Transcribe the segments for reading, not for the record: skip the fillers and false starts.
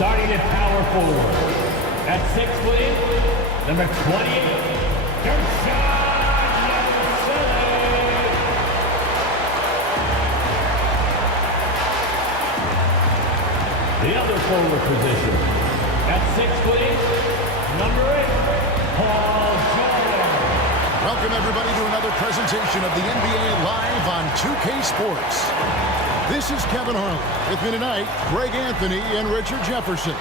Starting at power forward. At 6'8", number 28, the other forward position. At 6'8", number 8, Paul Jordan. Welcome everybody to another presentation of the NBA Live on 2K Sports. This is Kevin Harlan. With me tonight, Greg Anthony and Richard Jefferson.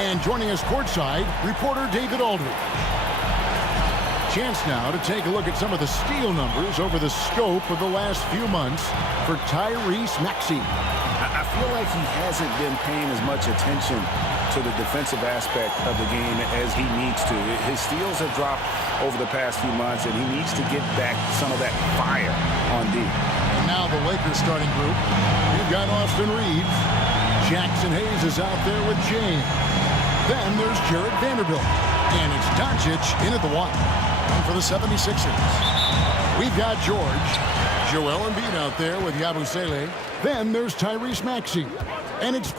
And joining us courtside, reporter David Aldridge. Chance now to take a look at some of the steal numbers over the scope of the last few months for Tyrese Maxey. I feel like he hasn't been paying as much attention to the defensive aspect of the game as he needs to. His steals have dropped over the past few months, and he needs to get back some of that fire on D. And now the Lakers starting group. We've got Austin Reeves. Jackson Hayes is out there with James. Then there's Jared Vanderbilt. And it's Doncic in at the one. And for the 76ers, we've got George. Joel Embiid out there with Yabusele. Then there's Tyrese Maxey. And it's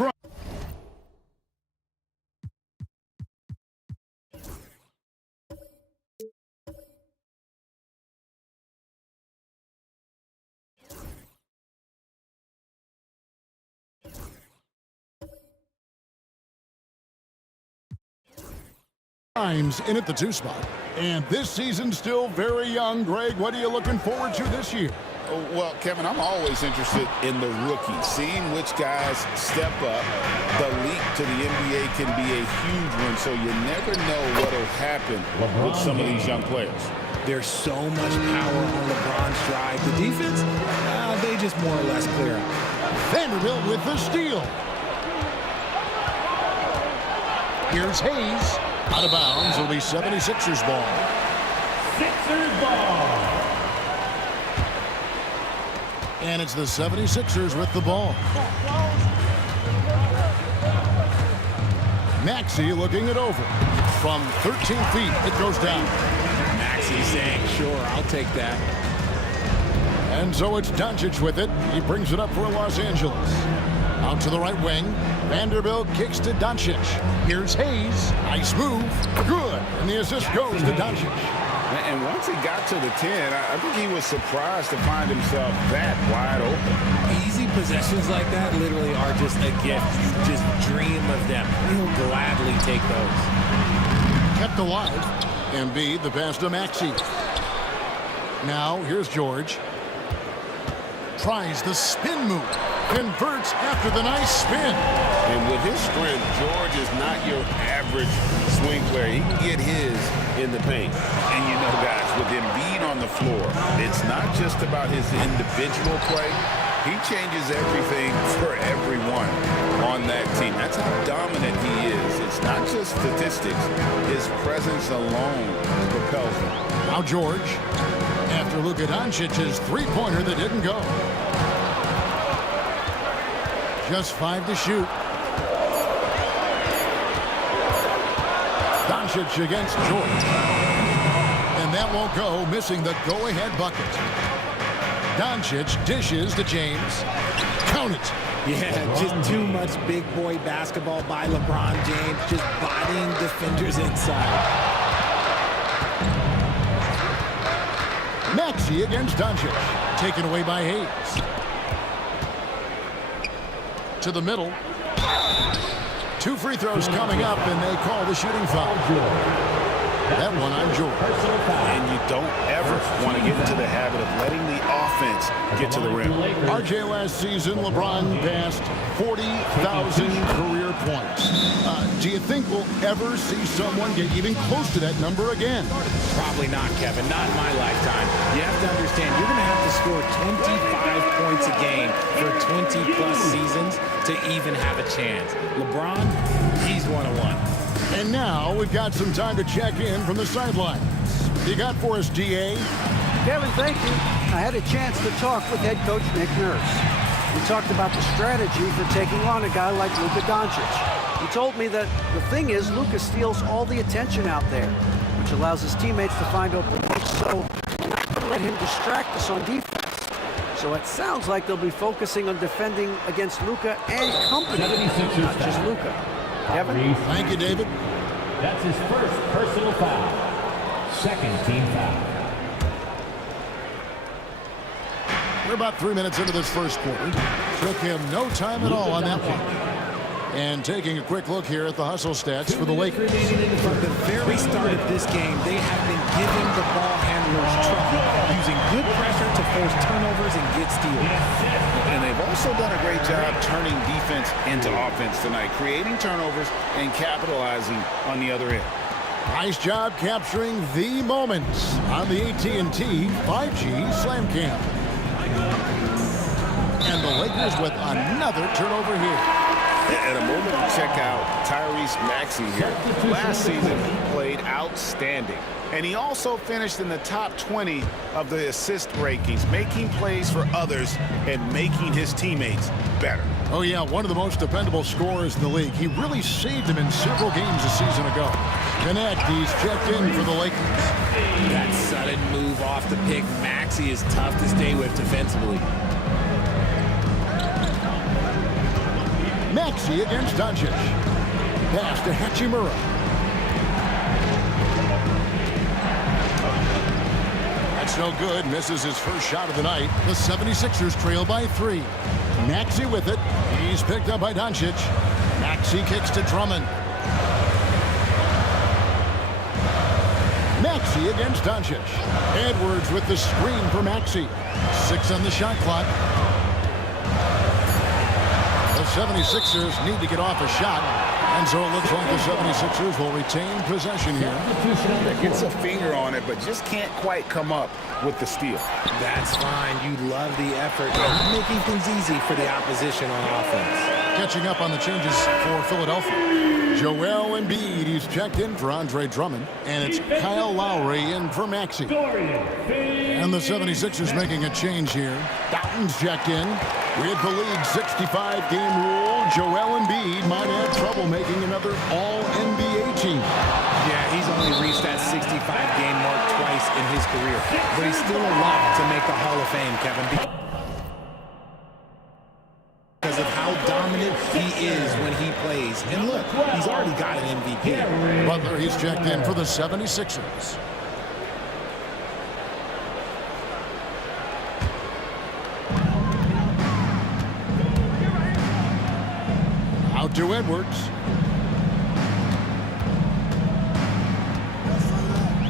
Grimes in at the 2 spot. And this season's still very young. Greg, what are you looking forward to this year? Well, Kevin, I'm always interested in the rookies, seeing which guys step up. The leap to the NBA can be a huge one, so you never know what will happen with some of these young players. There's so much power on LeBron's stride. The defense, they just more or less clear out. Vanderbilt with the steal. Here's Hayes. Out of bounds. It'll be 76ers ball. Sixers ball. And it's the 76ers with the ball. Maxey looking it over. From 13 feet, it goes down. Maxey saying, sure, I'll take that. And so it's Doncic with it. He brings it up for Los Angeles. Out to the right wing. Vanderbilt kicks to Doncic. Here's Hayes. Nice move. Good. And the assist goes to Doncic. And once he got to the 10, I think he was surprised to find himself that wide open. Easy possessions like that literally are just a gift. You just dream of them. He'll gladly take those. Kept alive. Embiid, the pass to Maxey. Now, here's George. Tries the spin move. Converts after the nice spin. And with his strength, George is not your average swing player. He can get his in the paint. And you know, guys, with Embiid on the floor, it's not just about his individual play. He changes everything for everyone on that team. That's how dominant he is. It's not just statistics. His presence alone propels him. Now George, after Luka Doncic's three-pointer that didn't go. Just 5 to shoot. Doncic against George. And that won't go, missing the go-ahead bucket. Doncic dishes to James. Count it. Yeah, just too much big boy basketball by LeBron James, just bodying defenders inside. Maxey against Doncic. Taken away by Hayes. To the middle. 2 free throws coming up, and they call the shooting foul. That one on George. And you don't ever want to get into the habit of letting the offense get to the rim. RJ, last season, LeBron passed 40,000 career points. Do you think we'll ever see someone get even close to that number again? Probably not, Kevin. Not in my lifetime. You have to understand, you're going to have to score 25 points a game for 20-plus seasons to even have a chance. LeBron, he's one-on-one. And now we've got some time to check in from the sidelines. You got for us, DA? Kevin, thank you. I had a chance to talk with head coach Nick Nurse. We talked about the strategy for taking on a guy like Luka Doncic. He told me that the thing is Luka steals all the attention out there, which allows his teammates to find open looks, so we're not going to let him distract us on defense. So it sounds like they'll be focusing on defending against Luka and company, not just Luka. Kevin? Thank you, David. That's his first personal foul. Second team foul. We're about 3 minutes into this first quarter. Took him no time at all on that one. And taking a quick look here at the hustle stats for the Lakers. From the very start of this game, they have been giving the ball handlers trouble, using good pressure to force turnovers and get steals. And they've also done a great job turning defense into offense tonight, creating turnovers and capitalizing on the other end. Nice job capturing the moments on the AT&T 5G Slam Cam. And the Lakers with another turnover here. At a moment to check out Tyrese Maxey here. Last season, he played outstanding. And he also finished in the top 20 of the assist rankings, making plays for others and making his teammates better. Oh, yeah, one of the most dependable scorers in the league. He really saved him in several games a season ago. Connect, he's checked in for the Lakers. That sudden move off the pick, Maxey is tough to stay with defensively. Maxey against Doncic. Pass to Hachimura. That's no good. Misses his first shot of the night. The 76ers trail by 3. Maxey with it. He's picked up by Doncic. Maxey kicks to Drummond. Maxey against Doncic. Edwards with the screen for Maxey. 6 on the shot clock. The 76ers need to get off a shot. And so it looks like the 76ers will retain possession here. Gets a finger on it, but just can't quite come up with the steal. That's fine. You love the effort. Not making things easy for the opposition on offense. Catching up on the changes for Philadelphia. Joel Embiid, he's checked in for Andre Drummond. And it's Kyle Lowry in for Maxey. And the 76ers making a change here. Fountain's checked in. With the league's 65-game rule, Joel Embiid might have trouble making another All-NBA team. Yeah, he's only reached that 65-game mark twice in his career. But he's still a lock to make the Hall of Fame, Kevin. Because of how dominant he is when he plays. And look, he's already got an MVP. Butler, he's checked in for the 76ers. Out to Edwards.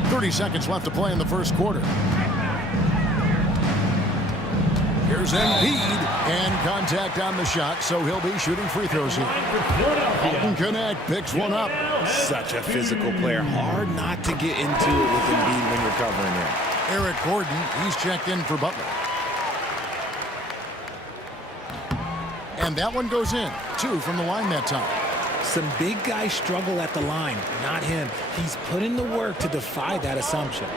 30 seconds left to play in the first quarter. Here's Embiid, and contact on the shot, so he'll be shooting free throws here. Alton Connect picks one up. Such a physical player. Hard not to get into it with Embiid when you're covering him. Eric Gordon, he's checked in for Butler. And that one goes in. 2 from the line that time. Some big guys struggle at the line, not him. He's put in the work to defy that assumption.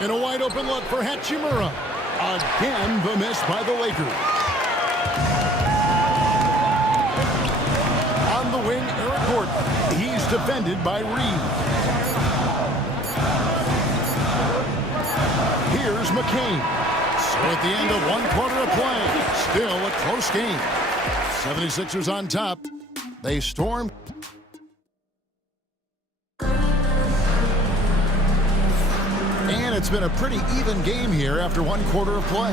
And a wide open look for Hachimura. Again, the miss by the Lakers. On the wing, Eric Gordon. He's defended by Reed. Here's McCain. So at the end of 1 quarter of play, still a close game. 76ers on top. They storm. And it's been a pretty even game here after 1 quarter of play.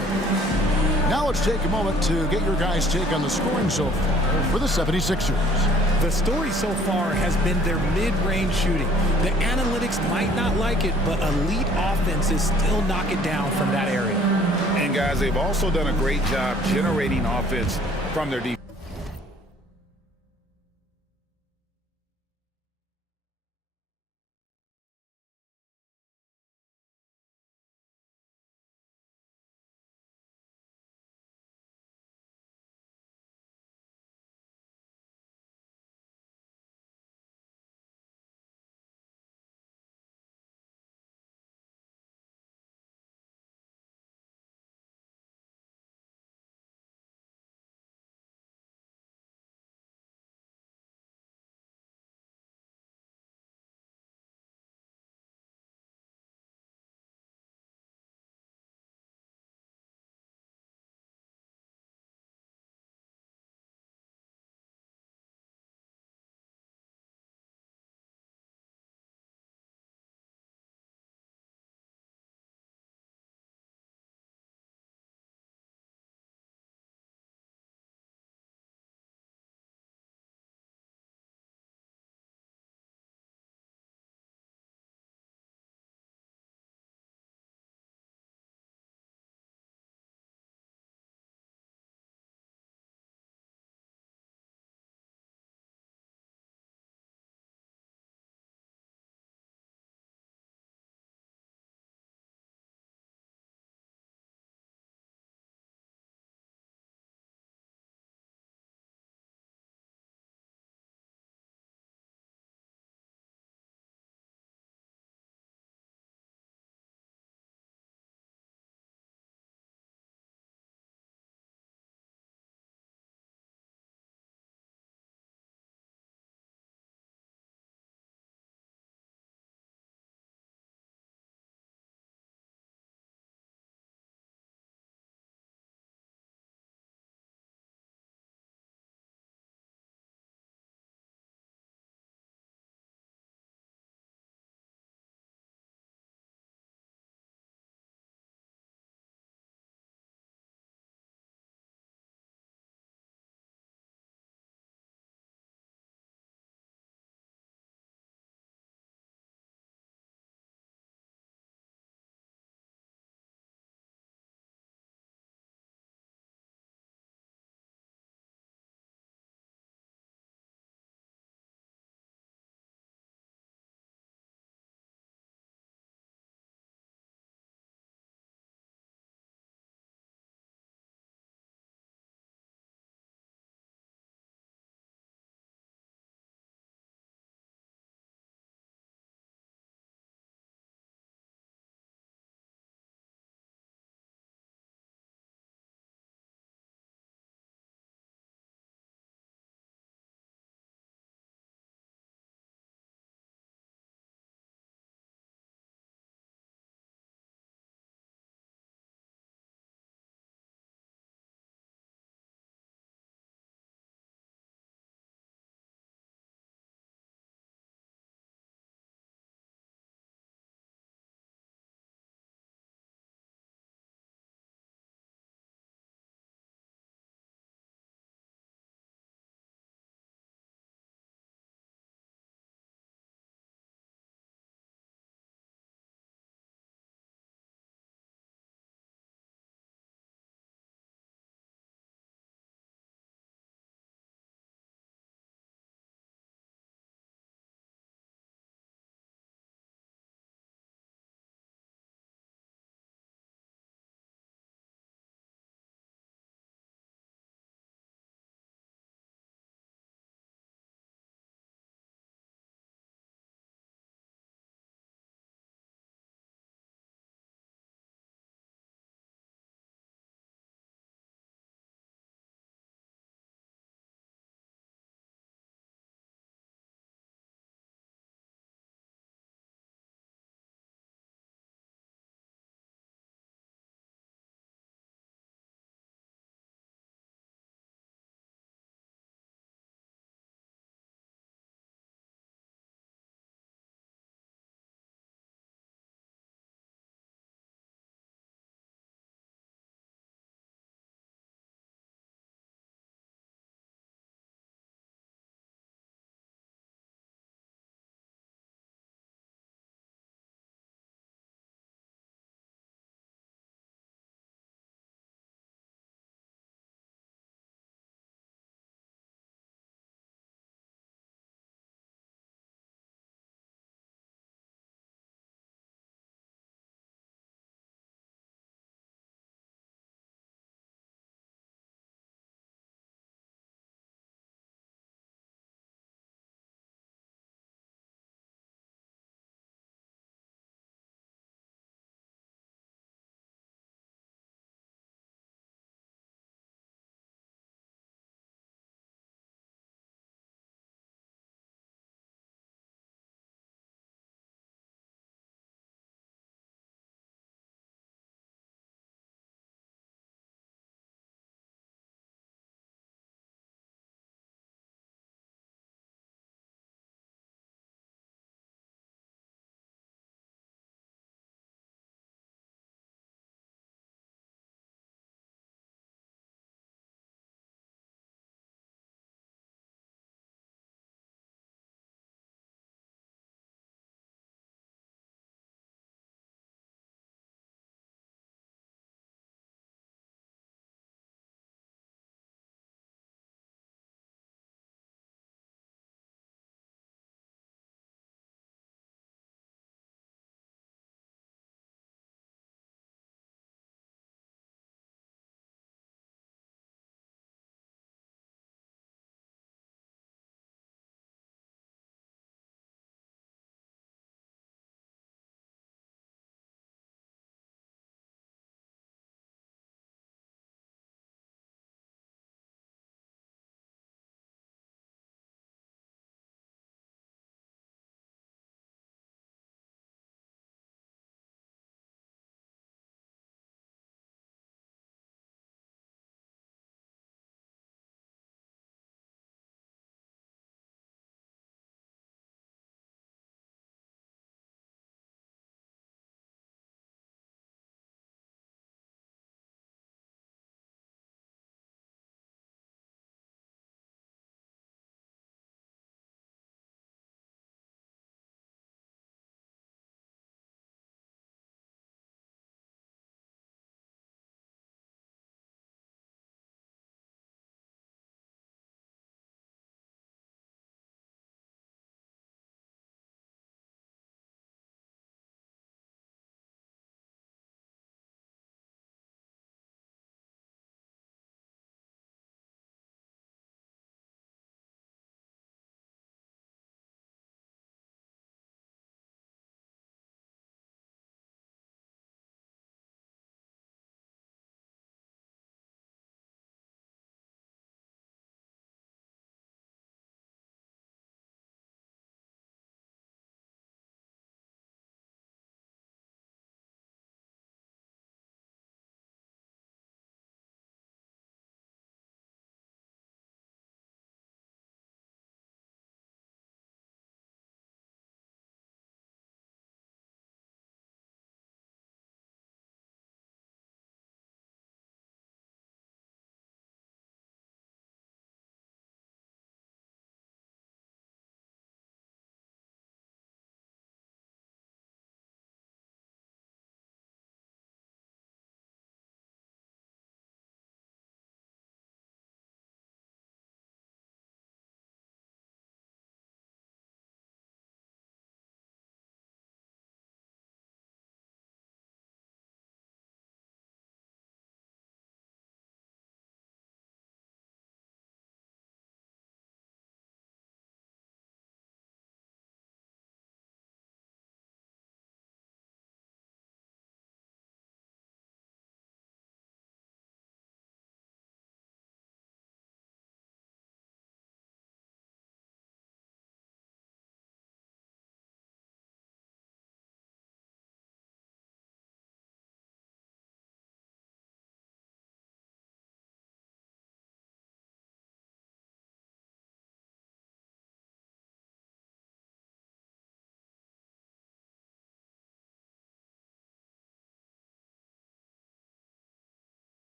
Now let's take a moment to get your guys' take on the scoring so far for the 76ers. The story so far has been their mid-range shooting. The analytics might not like it, but elite offenses still knock it down from that area. And guys, they've also done a great job generating offense from their defense.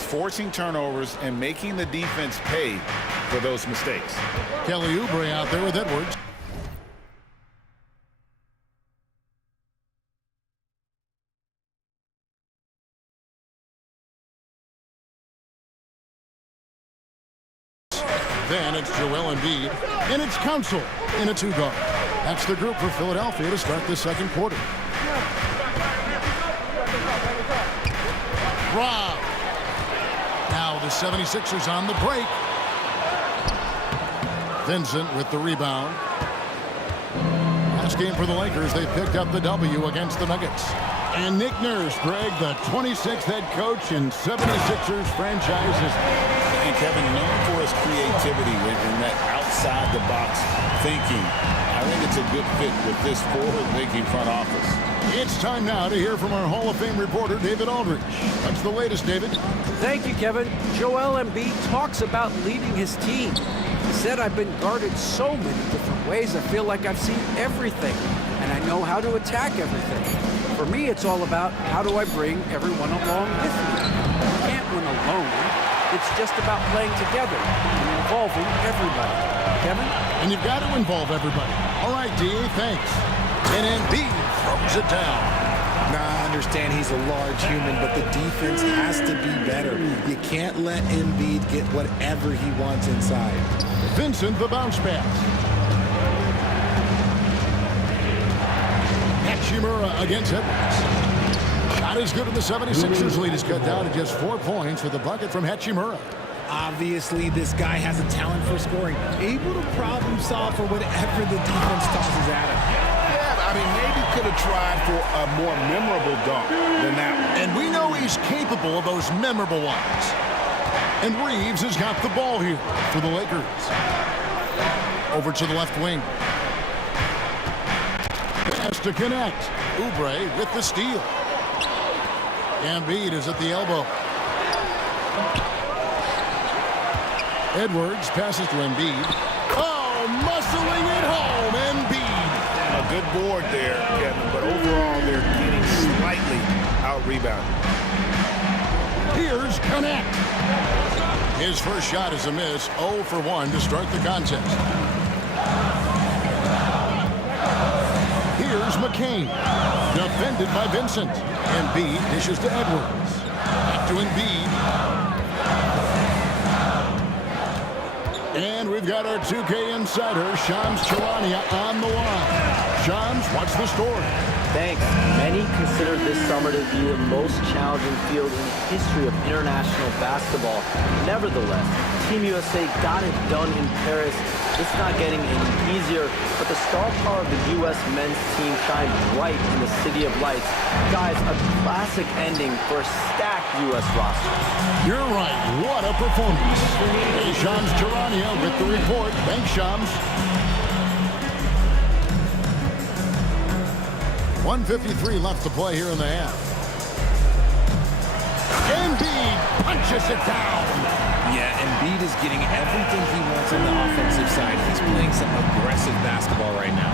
It's forcing turnovers and making the defense pay for those mistakes. Kelly Oubre out there with Edwards. Then it's Joel Embiid, and it's Council in a two-guard. That's the group for Philadelphia to start the second quarter. Rob. Now the 76ers on the break. Vincent with the rebound. Last game for the Lakers, they picked up the W against the Nuggets. And Nick Nurse, Greg, the 26th head coach in 76ers franchise history. And Kevin, known for his creativity in that outside-the-box thinking. I think it's a good fit with this forward-thinking front office. It's time now to hear from our Hall of Fame reporter, David Aldridge. What's the latest, David? Thank you, Kevin. Joel Embiid talks about leading his team. He said, "I've been guarded so many different ways, I feel like I've seen everything, and I know how to attack everything. For me, it's all about how do I bring everyone along with me. You can't win alone. It's just about playing together and involving everybody." Kevin? And you've got to involve everybody. All right, D.A., thanks. And Embiid throws it down. Now, I understand he's a large human, but the defense has to be better. You can't let Embiid get whatever he wants inside. Vincent, the bounce pass. Hachimura against Edwards. Shot is good, and the 76ers lead is cut down to just 4 points with a bucket from Hachimura. Obviously, this guy has a talent for scoring, able to problem solve for whatever the defense tosses at him. Yeah, I mean, maybe could have tried for a more memorable dunk than that one. And we know he's capable of those memorable ones. And Reeves has got the ball here for the Lakers. Over to the left wing. Has to connect. Oubre with the steal. Embiid is at the elbow. Edwards passes to Embiid. Oh, muscling it home, Embiid. A good board there, Kevin, but overall they're getting slightly out-rebounded. Here's Connect. His first shot is a miss, 0 for 1 to start the contest. Here's McCain, defended by Vincent. Embiid dishes to Edwards. Back to Embiid. And we've got our 2K insider, Shams Charania, on the line. Shams, what's the story? Thanks. Many consider this summer to be the most challenging field in the history of international basketball. Nevertheless, Team USA got it done in Paris. It's not getting any easier, but the star power of the U.S. men's team shined bright in the City of Lights. Guys, a classic ending for a stacked U.S. roster. You're right. What a performance. Hey, Shams Charania with the report. Thanks, Shams. 1:53 left to play here in the half. Embiid punches it down. Yeah, Embiid is getting everything he wants on the offensive side. He's playing some aggressive basketball right now.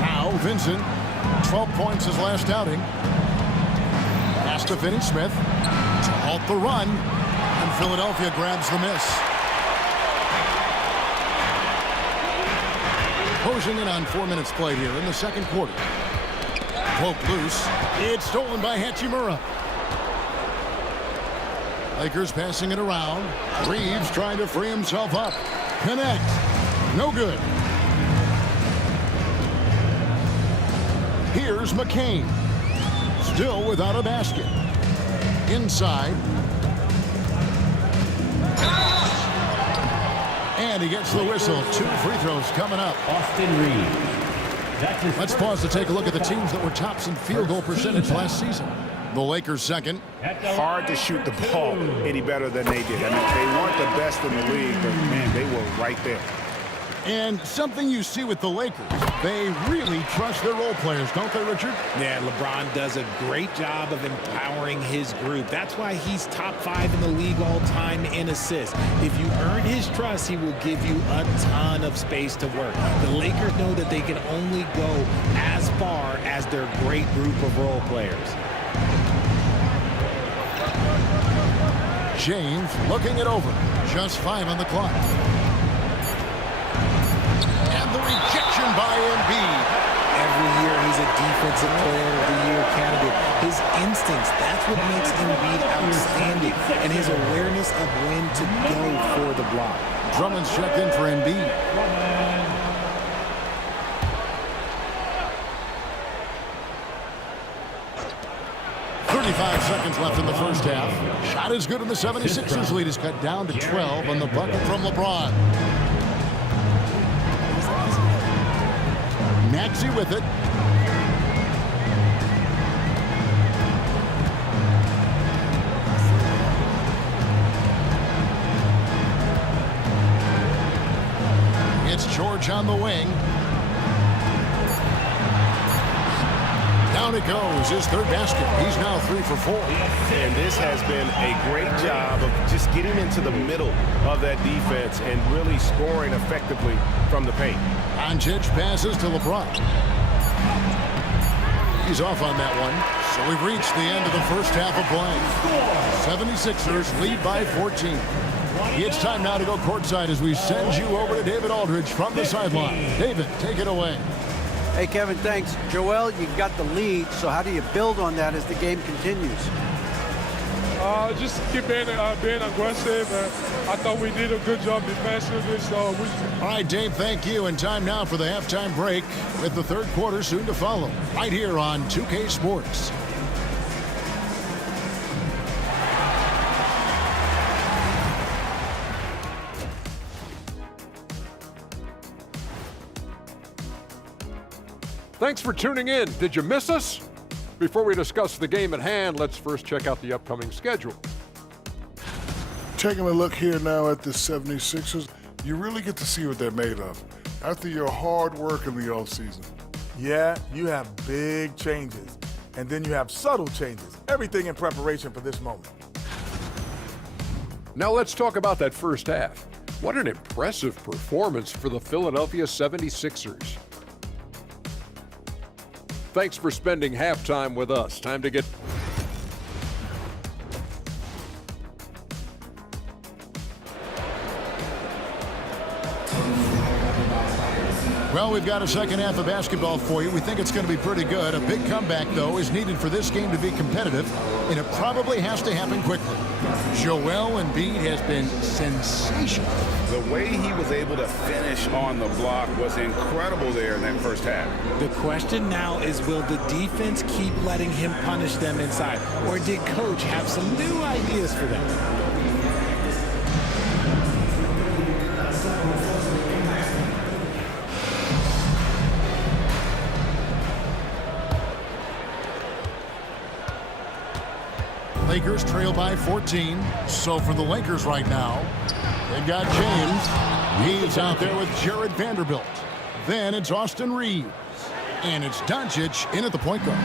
Now Vincent, 12 points his last outing. Pass to Finney-Smith to halt the run, and Philadelphia grabs the miss. Closing in on 4 minutes played here in the second quarter. Poke loose. It's stolen by Hachimura. Lakers passing it around. Reeves trying to free himself up. Connect. No good. Here's McCain. Still without a basket. Inside. And he gets the whistle. 2 free throws coming up. Austin Reeves. That's his Let's pause to take a look at the teams that were tops in field goal percentage last season. The Lakers second. Hard to shoot the ball any better than they did. I mean, they weren't the best in the league, but, man, they were right there. And something you see with the Lakers, they really trust their role players, don't they, Richard? Yeah, LeBron does a great job of empowering his group. That's why he's top 5 in the league all time in assists. If you earn his trust, he will give you a ton of space to work. The Lakers know that they can only go as far as their great group of role players. James looking it over. Just 5 on the clock. And the rejection by Embiid. Every year he's a Defensive Player of the Year candidate. His instincts, that's what makes Embiid outstanding. And his awareness of when to go for the block. Drummond's checked in for Embiid. 35 seconds left in the first half. Shot is good, and the 76ers lead is cut down to 12 on the bucket from LeBron. Maxey with it. It's George on the wing. Down it goes, his third basket. He's now 3 for 4. And this has been a great job of just getting into the middle of that defense and really scoring effectively from the paint. Doncic passes to LeBron. He's off on that one. So we've reached the end of the first half of play. 76ers lead by 14. It's time now to go courtside as we send you over to David Aldridge from the sideline. David, take it away. Hey, Kevin, thanks. Joel, you've got the lead, so how do you build on that as the game continues? Just keep being aggressive. I thought we did a good job defensively. All right, Dave, thank you. And time now for the halftime break with the third quarter soon to follow. Right here on 2K Sports. Thanks for tuning in. Did you miss us? Before we discuss the game at hand, let's first check out the upcoming schedule. Taking a look here now at the 76ers, you really get to see what they're made of after your hard work in the offseason. Yeah, you have big changes, and then you have subtle changes. Everything in preparation for this moment. Now let's talk about that first half. What an impressive performance for the Philadelphia 76ers. Thanks for spending halftime with us. Time to get... Well, we've got a second half of basketball for you. We think it's going to be pretty good. A big comeback, though, is needed for this game to be competitive, and it probably has to happen quickly. Joel Embiid has been sensational. The way he was able to finish on the block was incredible there in that first half. The question now is, will the defense keep letting him punish them inside? Or did Coach have some new ideas for them? Lakers trail by 14. So for the Lakers right now, they've got James. He's out there with Jared Vanderbilt. Then it's Austin Reeves. And it's Doncic in at the point guard.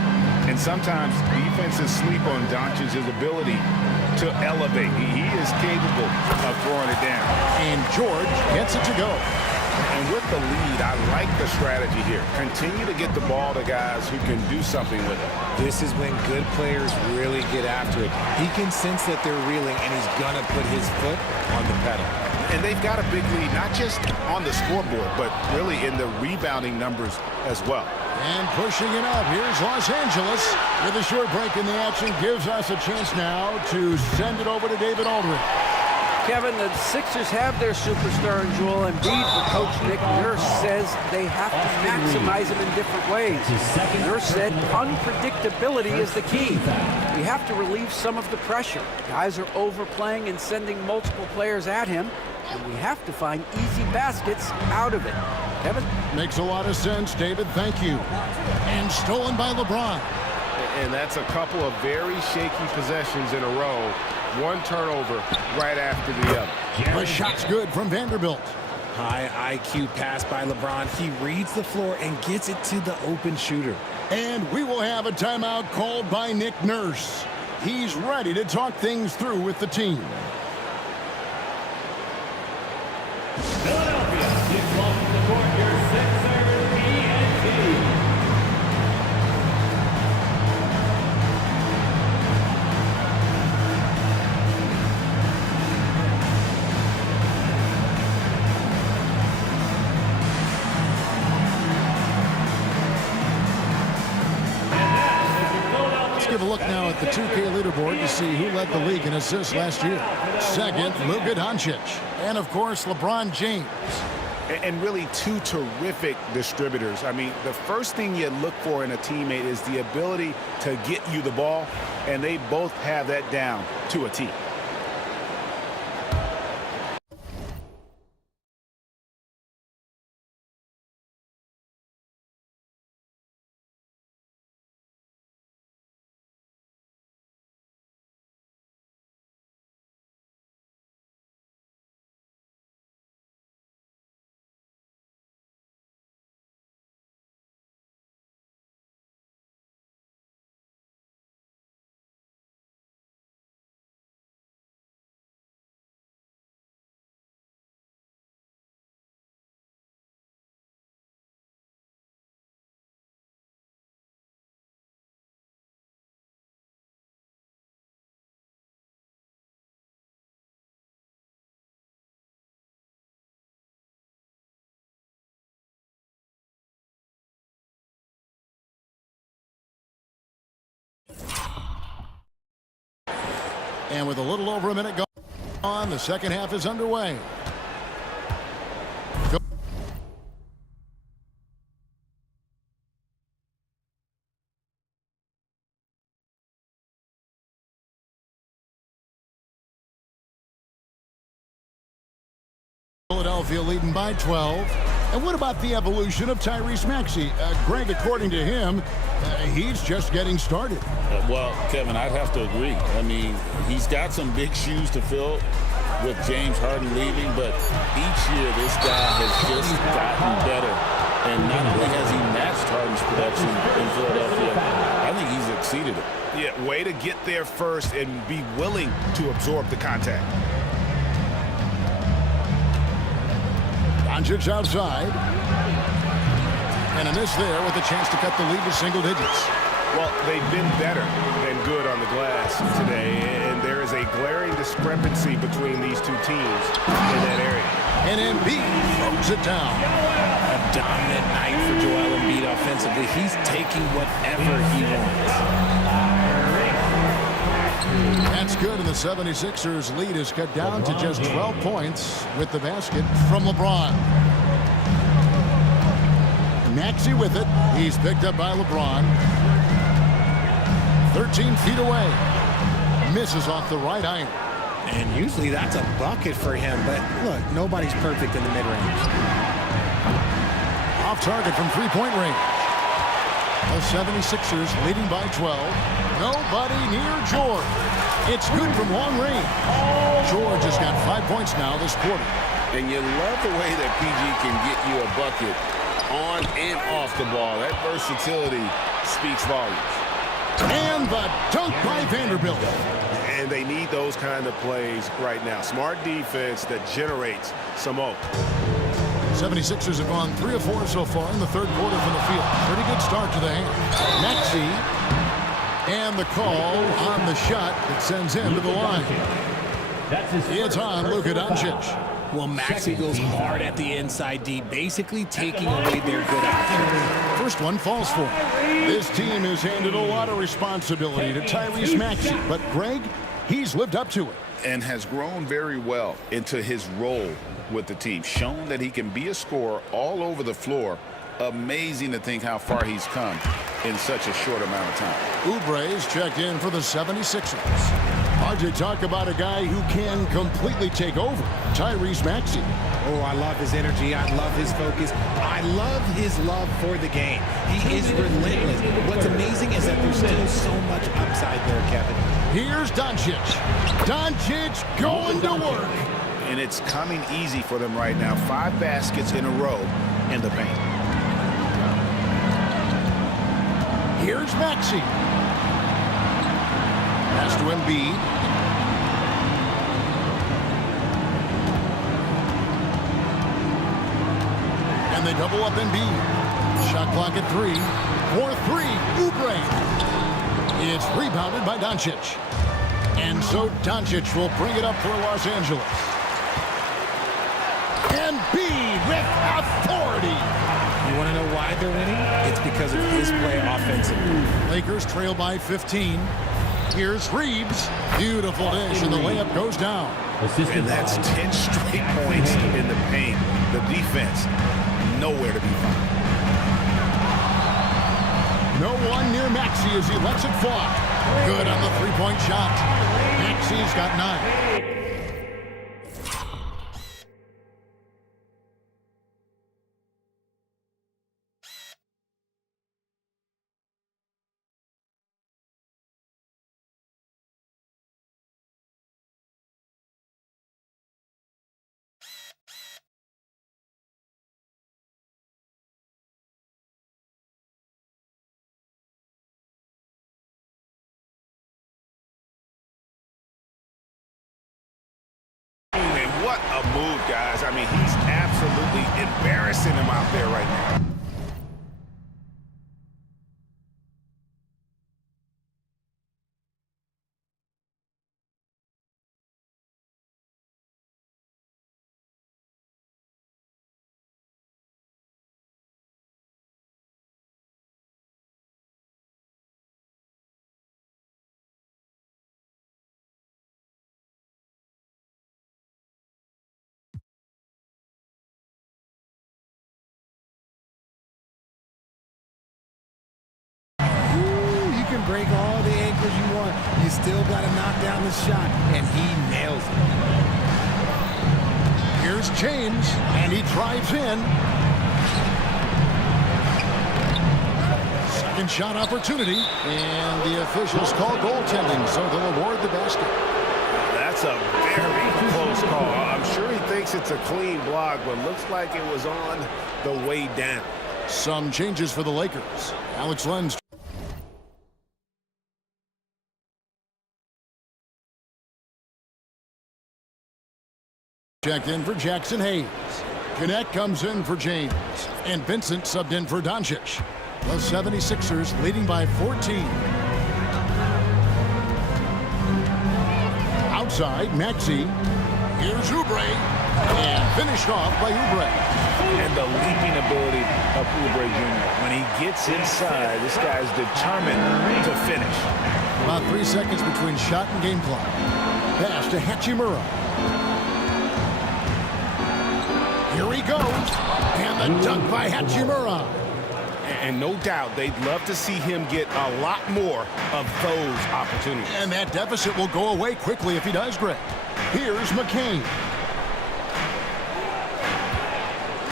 And sometimes defenses sleep on Doncic's ability to elevate. He is capable of throwing it down. And George gets it to go. And with the lead, I like the strategy here. Continue to get the ball to guys who can do something with it. This is when good players really get after it. He can sense that they're reeling, and he's going to put his foot on the pedal. And they've got a big lead, not just on the scoreboard, but really in the rebounding numbers as well. And pushing it up, here's Los Angeles. With a short break in the action, gives us a chance now to send it over to David Aldridge. Kevin, the Sixers have their superstar in Joel Embiid, but Coach Nick Nurse says they have to maximize him in different ways. Nurse said unpredictability is the key. We have to relieve some of the pressure. Guys are overplaying and sending multiple players at him, and we have to find easy baskets out of it. Kevin? Makes a lot of sense, David. Thank you. And stolen by LeBron. And that's a couple of very shaky possessions in a row. One turnover right after the other. The shot's good from Vanderbilt. High IQ pass by LeBron. He reads the floor and gets it to the open shooter. And we will have a timeout called by Nick Nurse. He's ready to talk things through with the team. Philadelphia gets welcome to court your Sixers PNT. give a look now at the 2K leaderboard to see who led the league in assists last year. Second, Luka Doncic. And, of course, LeBron James. And really two terrific distributors. I mean, the first thing you look for in a teammate is the ability to get you the ball, and they both have that down to a T. And with a little over a minute gone, the second half is underway. Philadelphia leading by 12. And what about the evolution of Tyrese Maxey? Greg, according to him, he's just getting started. Well, Kevin, I'd have to agree. I mean, he's got some big shoes to fill with James Harden leaving, but each year this guy has just gotten better. And not only has he matched Harden's production in Philadelphia, I think he's exceeded it. Yeah, way to get there first and be willing to absorb the contact. Doncic outside. And a miss there with a chance to cut the lead to single digits. Well, they've been better than good on the glass today, and there is a glaring discrepancy between these two teams in that area. And Embiid throws it down. A dominant night for Joel Embiid offensively. He's taking whatever he wants. That's good, and the 76ers lead is cut down to just 12 points with the basket from LeBron. Maxey with it. He's picked up by LeBron. 13 feet away. Misses off the right iron. And usually that's a bucket for him, but look, nobody's perfect in the mid-range. Off target from three-point range. The 76ers leading by 12. Nobody near George. It's good from long range. George has got 5 points now this quarter. And you love the way that PG can get you a bucket on and off the ball. That versatility speaks volumes. And the dunk by Vanderbilt. And they need those kind of plays right now. Smart defense that generates some open. 76ers have gone 3 of 4 so far in the third quarter from the field. Pretty good start to the hand. Maxey. And the call on the shot that sends him to the line. It's on Luka Doncic. Well, Maxey goes hard at the inside D, basically taking away their good options. First one falls for him. This team has handed a lot of responsibility to Tyrese Maxey, but Greg, he's lived up to it. And has grown very well into his role with the team. Shown that he can be a scorer all over the floor. Amazing to think how far he's come in such a short amount of time. Oubre's checked in for the 76ers. Hard to talk about a guy who can completely take over. Tyrese Maxey. Oh, I love his energy. I love his focus. I love his love for the game. He is relentless. What's amazing is that there's still so much upside there, Kevin. Here's Doncic. Doncic going to work. And it's coming easy for them right now. 5 baskets in a row in the paint. Here's Maxey. Pass to Embiid. And they double up Embiid. Shot clock at 3. 4-3. Oubre. It's rebounded by Doncic. And so Doncic will bring it up for Los Angeles. Embiid with authority. You want to know why why they're winning? It's because of his play offensively. Lakers trail by 15. Here's Reeves. Beautiful dish, and the layup goes down. And that's 10 straight points in the paint. The defense, nowhere to be found. No one near Maxey as he lets it fly. Good on the three-point shot. Maxey's got 9. What a move, guys. I mean, he's absolutely embarrassing him out there right now. Break all the ankles you want. You still got to knock down the shot, and he nails it. Here's James, and he drives in. Second shot opportunity, and the officials call goaltending, so they'll award the basket. That's a very close call. I'm sure he thinks it's a clean block, but looks like it was on the way down. Some changes for the Lakers. Alex Lenz checked in for Jackson Hayes. Gannett comes in for James. And Vincent subbed in for Doncic. The 76ers leading by 14. Outside, Maxey. Here's Oubre. And finished off by Oubre. And the leaping ability of Oubre Jr. When he gets inside, this guy's determined to finish. About 3 seconds between shot and game clock. Pass to Hachimura. Here he goes, and the dunk by Hachimura. And no doubt, they'd love to see him get a lot more of those opportunities. And that deficit will go away quickly if he does, Greg. Here's McCain.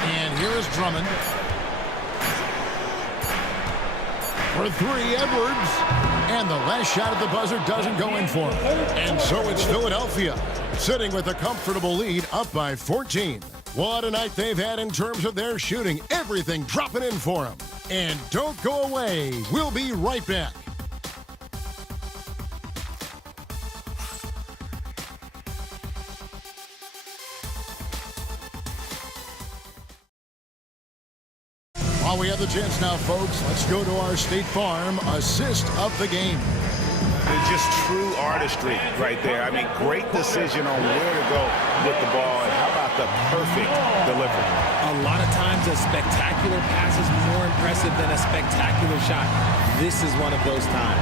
And here is Drummond. For 3, Edwards. And the last shot at the buzzer doesn't go in for him. And so it's Philadelphia, sitting with a comfortable lead, up by 14. What a night they've had in terms of their shooting. Everything dropping in for them. And don't go away. We'll be right back. While we have the chance now, folks, let's go to our State Farm assist of the game. It's just true artistry right there. I mean, great decision on where to go with the ball, and how about the perfect delivery. A lot of times a spectacular pass is more impressive than a spectacular shot. This is one of those times.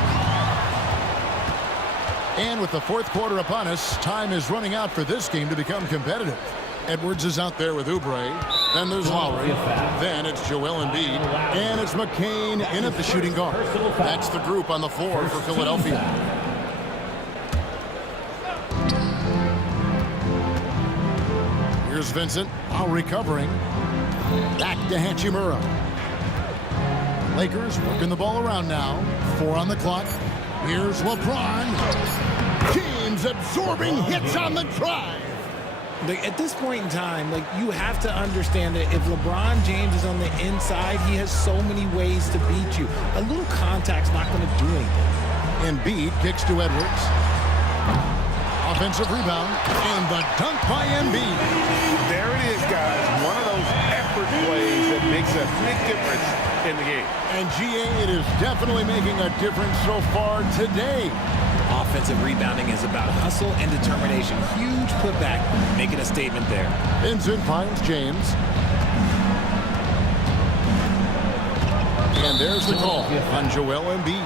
And with the fourth quarter upon us, time is running out for this game to become competitive. Edwards is out there with Oubre. Then there's Lowry. Then it's Joel Embiid. And it's McCain in at the shooting guard. That's the group on the floor for Philadelphia. Here's Vincent, now recovering. Back to Hachimura. Lakers working the ball around now. 4 on the clock. Here's LeBron. James absorbing hits on the drive. At this point in time, you have to understand that if LeBron James is on the inside, he has so many ways to beat you. A little contact's not going to do anything. Embiid kicks to Edwards. Offensive rebound, and the dunk by Embiid. There it is, guys. One of those effort plays that makes a big difference in the game. And GA, it is definitely making a difference so far today. Offensive rebounding is about hustle and determination. Huge putback, making a statement there. Vincent finds James. there's the call on Joel Embiid.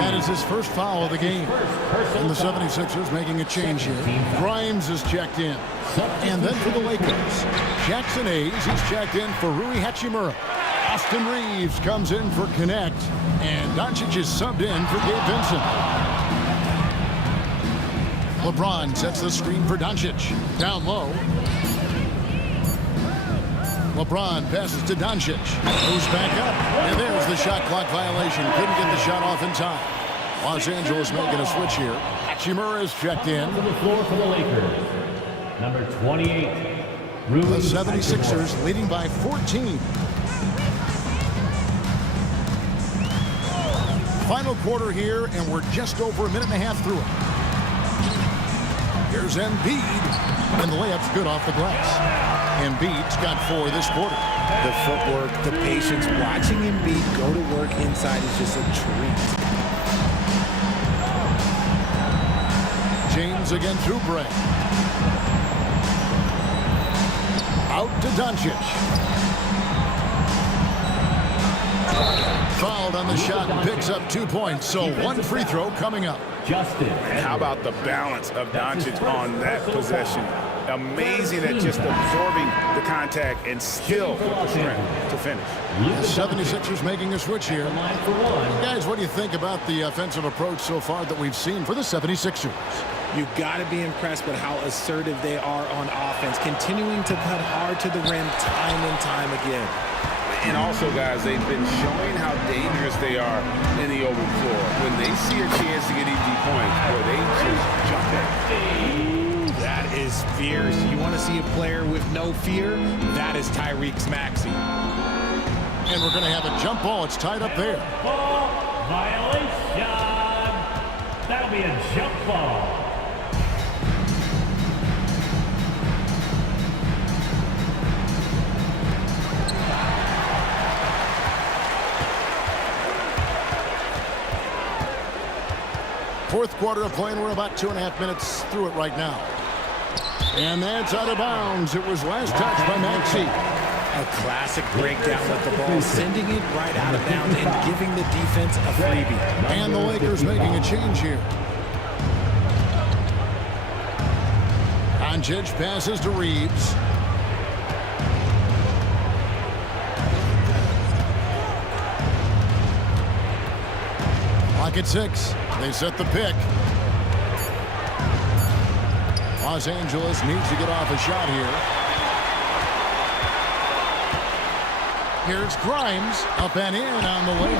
That is his first foul of the game. And the 76ers making a change here. Grimes is checked in. And then for the Lakers, Jackson Hayes, he's checked in for Rui Hachimura. Austin Reeves comes in for Connect. And Doncic is subbed in for Gabe Vincent. LeBron sets the screen for Doncic. Down low. LeBron passes to Doncic. Moves back up. And there's the shot clock violation. Couldn't get the shot off in time. Los Angeles making a switch here. Hachimura is checked in. To the floor for the Lakers. Number 28. The 76ers leading by 14. Final quarter here, and we're just over a minute and a half through it. Here's Embiid, and the layup's good off the glass. Embiid's got 4 this quarter. The footwork, the patience, watching Embiid go to work inside is just a treat. James against Oubre. Out to Doncic. Fouled on the shot and picks up 2 points. So 1 free throw coming up. Justin. And how about the balance of Doncic on that possession? Amazing at just absorbing the contact and still with the strength to finish. The 76ers making a switch here. Guys, what do you think about the offensive approach so far that we've seen for the 76ers? You've got to be impressed with how assertive they are on offense, continuing to cut hard to the rim time and time again. And also, guys, they've been showing how dangerous they are in the open floor. When they see a chance to get easy points, where they just jump in. That is fierce. You want to see a player with no fear? That is Tyrese Maxey. And we're going to have a jump ball. It's tied up there. Ball violation. That'll be a jump ball. Fourth quarter of play, and we're about 2.5 minutes through it right now. And that's out of bounds. It was last touched by Maxey. A classic breakdown with the ball, sending it right out of bounds and giving the defense a freebie. And the Lakers making a change here. Doncic passes to Reeves. Clock at 6. They set the pick. Los Angeles needs to get off a shot here. Here's Grimes up and in on the way.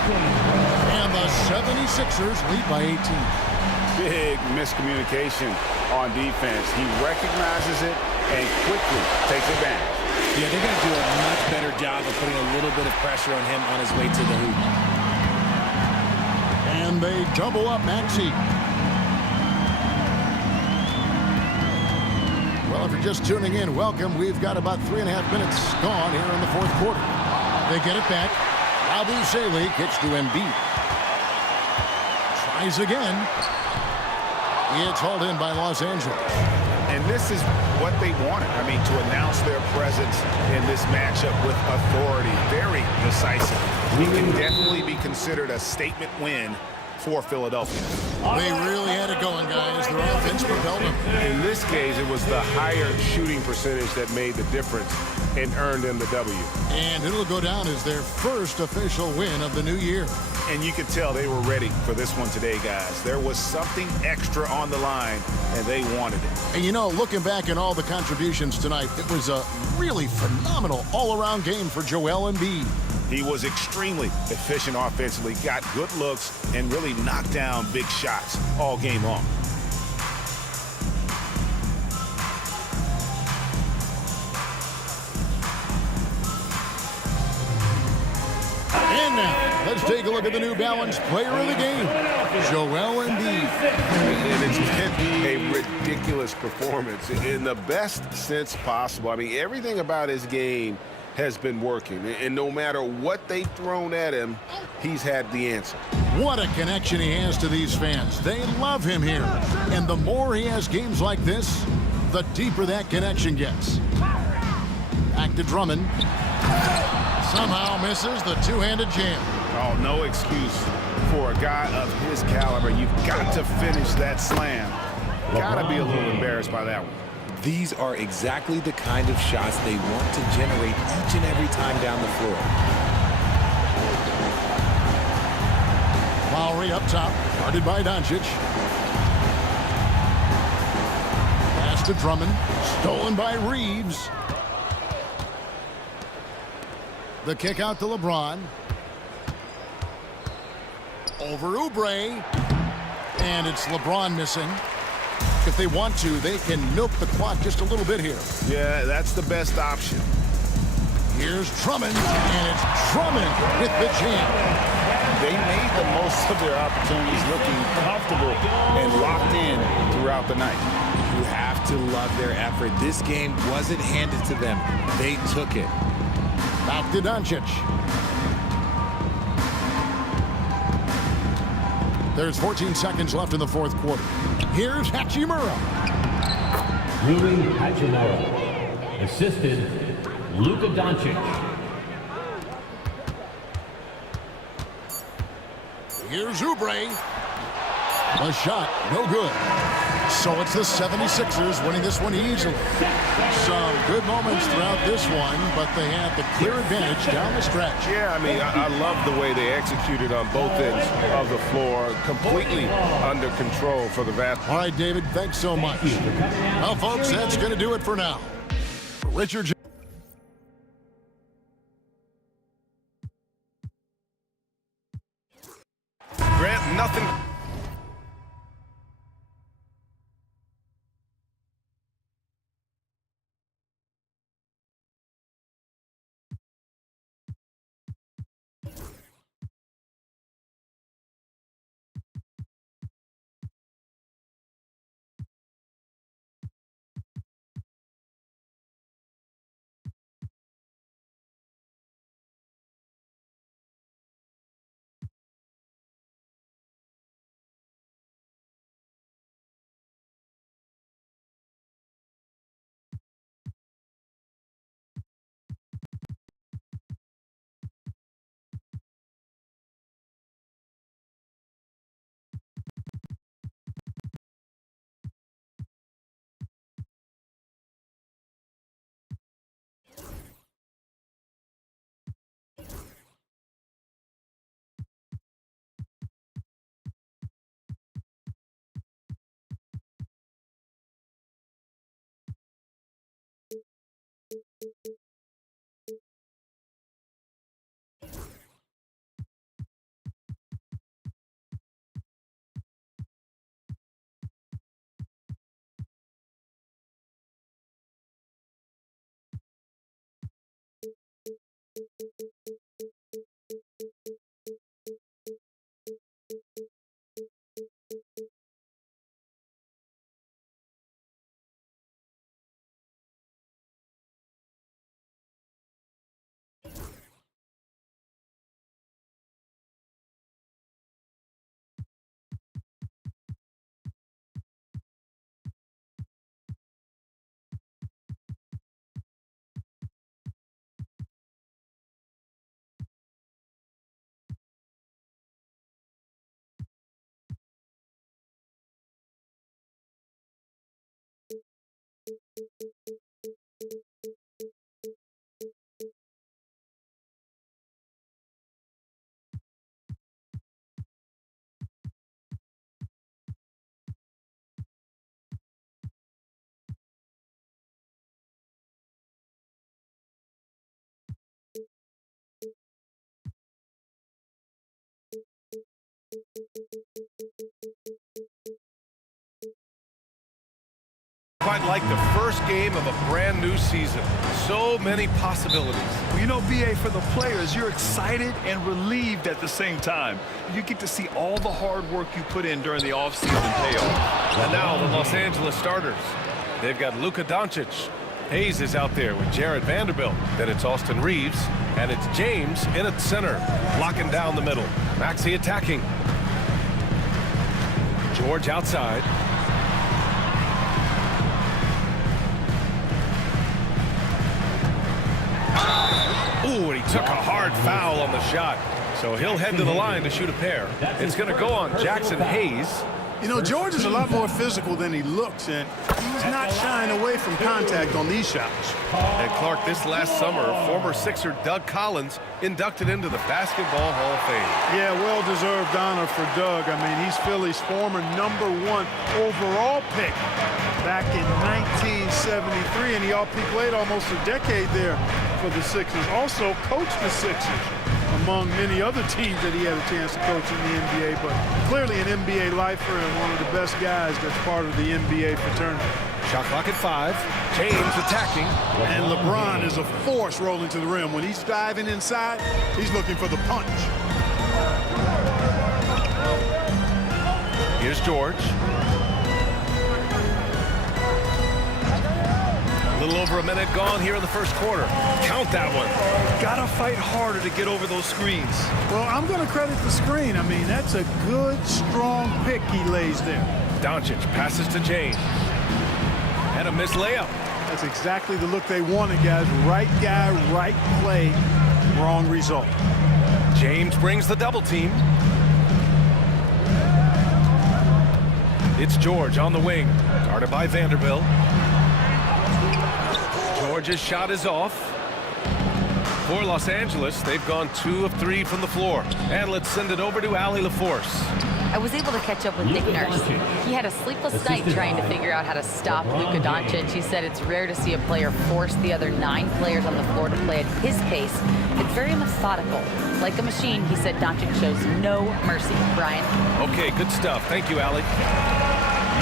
And the 76ers lead by 18. Big miscommunication on defense. He recognizes it and quickly takes advantage. Yeah, they're going to do a much better job of putting a little bit of pressure on him on his way to the hoop. And they double up Maxey. Well, if you're just tuning in, welcome. We've got about 3.5 minutes gone here in the fourth quarter. They get it back. Abu Saleh gets to Embiid. Tries again. It's hauled in by Los Angeles. And this is what they wanted. I mean, to announce their presence in this matchup with authority. Very decisive. It can definitely be considered a statement win for Philadelphia. They really had it going, guys. Their offense propelled them. In this case, it was the higher shooting percentage that made the difference and earned them the W. And it'll go down as their first official win of the new year. And you could tell they were ready for this one today, guys. There was something extra on the line, and they wanted it. And you know, looking back at all the contributions tonight, it was a really phenomenal all-around game for Joel Embiid. He was extremely efficient offensively, got good looks, and really knocked down big shots all game long. And now, let's take a look at the New Balance player of the game, Joel Embiid. And it's been a ridiculous performance in the best sense possible. I mean, everything about his game has been working. And no matter what they've thrown at him, he's had the answer. What a connection he has to these fans. They love him here. And the more he has games like this, the deeper that connection gets. Back to Drummond. Somehow misses the two-handed jam. Oh, no excuse for a guy of his caliber. You've got to finish that slam. Got to be a little embarrassed by that one. These are exactly the kind of shots they want to generate each and every time down the floor. Lowry up top, guarded by Doncic. Pass to Drummond, stolen by Reeves. The kick out to LeBron. Over Oubre. And it's LeBron missing. If they want to, they can milk the clock just a little bit here. Yeah, that's the best option. Here's Drummond, and it's Drummond with the jam. They made the most of their opportunities, looking comfortable and locked in throughout the night. You have to love their effort. This game wasn't handed to them. They took it. Back to Doncic. There's 14 seconds left in the fourth quarter. Here's Hachimura. Rui Hachimura. Assisted, Luka Doncic. Here's Oubre. The shot, no good. So it's the 76ers winning this one easily. Some good moments throughout this one, but they had the clear advantage down the stretch. Yeah, I mean, I love the way they executed on both ends of the floor. Completely under control for the vast. All right, David, thanks so much. Well, folks, that's going to do it for now. For Richard. Grant, nothing. Quite like the first game of a brand new season. So many possibilities. Well, you know, BA, for the players, you're excited and relieved at the same time. You get to see all the hard work you put in during the offseason pay off. And now the Los Angeles starters. They've got Luka Doncic. Hayes is out there with Jared Vanderbilt. Then it's Austin Reeves. And it's James in at center, locking down the middle. Maxey attacking. George outside. Ooh, and he took a hard foul on the shot. So he'll head to the line to shoot a pair. It's going to go on Jackson Hayes. You know, George is a lot more physical than he looks, and he's not shying away from contact on these shots. And Clark, this last summer, former Sixer Doug Collins inducted into the Basketball Hall of Fame. Yeah, well-deserved honor for Doug. I mean, he's Philly's former #1 overall pick back in 1973, and he played almost a decade there for the Sixers. Also coached the Sixers, among many other teams that he had a chance to coach in the NBA, but clearly an NBA lifer and one of the best guys that's part of the NBA fraternity. Shot clock at 5. James attacking. And LeBron is a force rolling to the rim. When he's diving inside, he's looking for the punch. Here's George. A little over a minute gone here in the first quarter. Count that one. Gotta fight harder to get over those screens. Well, I'm going to credit the screen. I mean, that's a good, strong pick he lays there. Doncic passes to James. And a missed layup. That's exactly the look they wanted, guys. Right guy, right play, wrong result. James brings the double team. It's George on the wing. Guarded by Vanderbilt. George's shot is off. For Los Angeles, they've gone 2 of 3 from the floor. And let's send it over to Allie LaForce. I was able to catch up with Nick Nurse. He had a sleepless night trying to figure out how to stop Luka Doncic. He said it's rare to see a player force the other 9 players on the floor to play at his pace. It's very methodical. Like a machine, he said Doncic shows no mercy. Brian? Okay, good stuff. Thank you, Allie.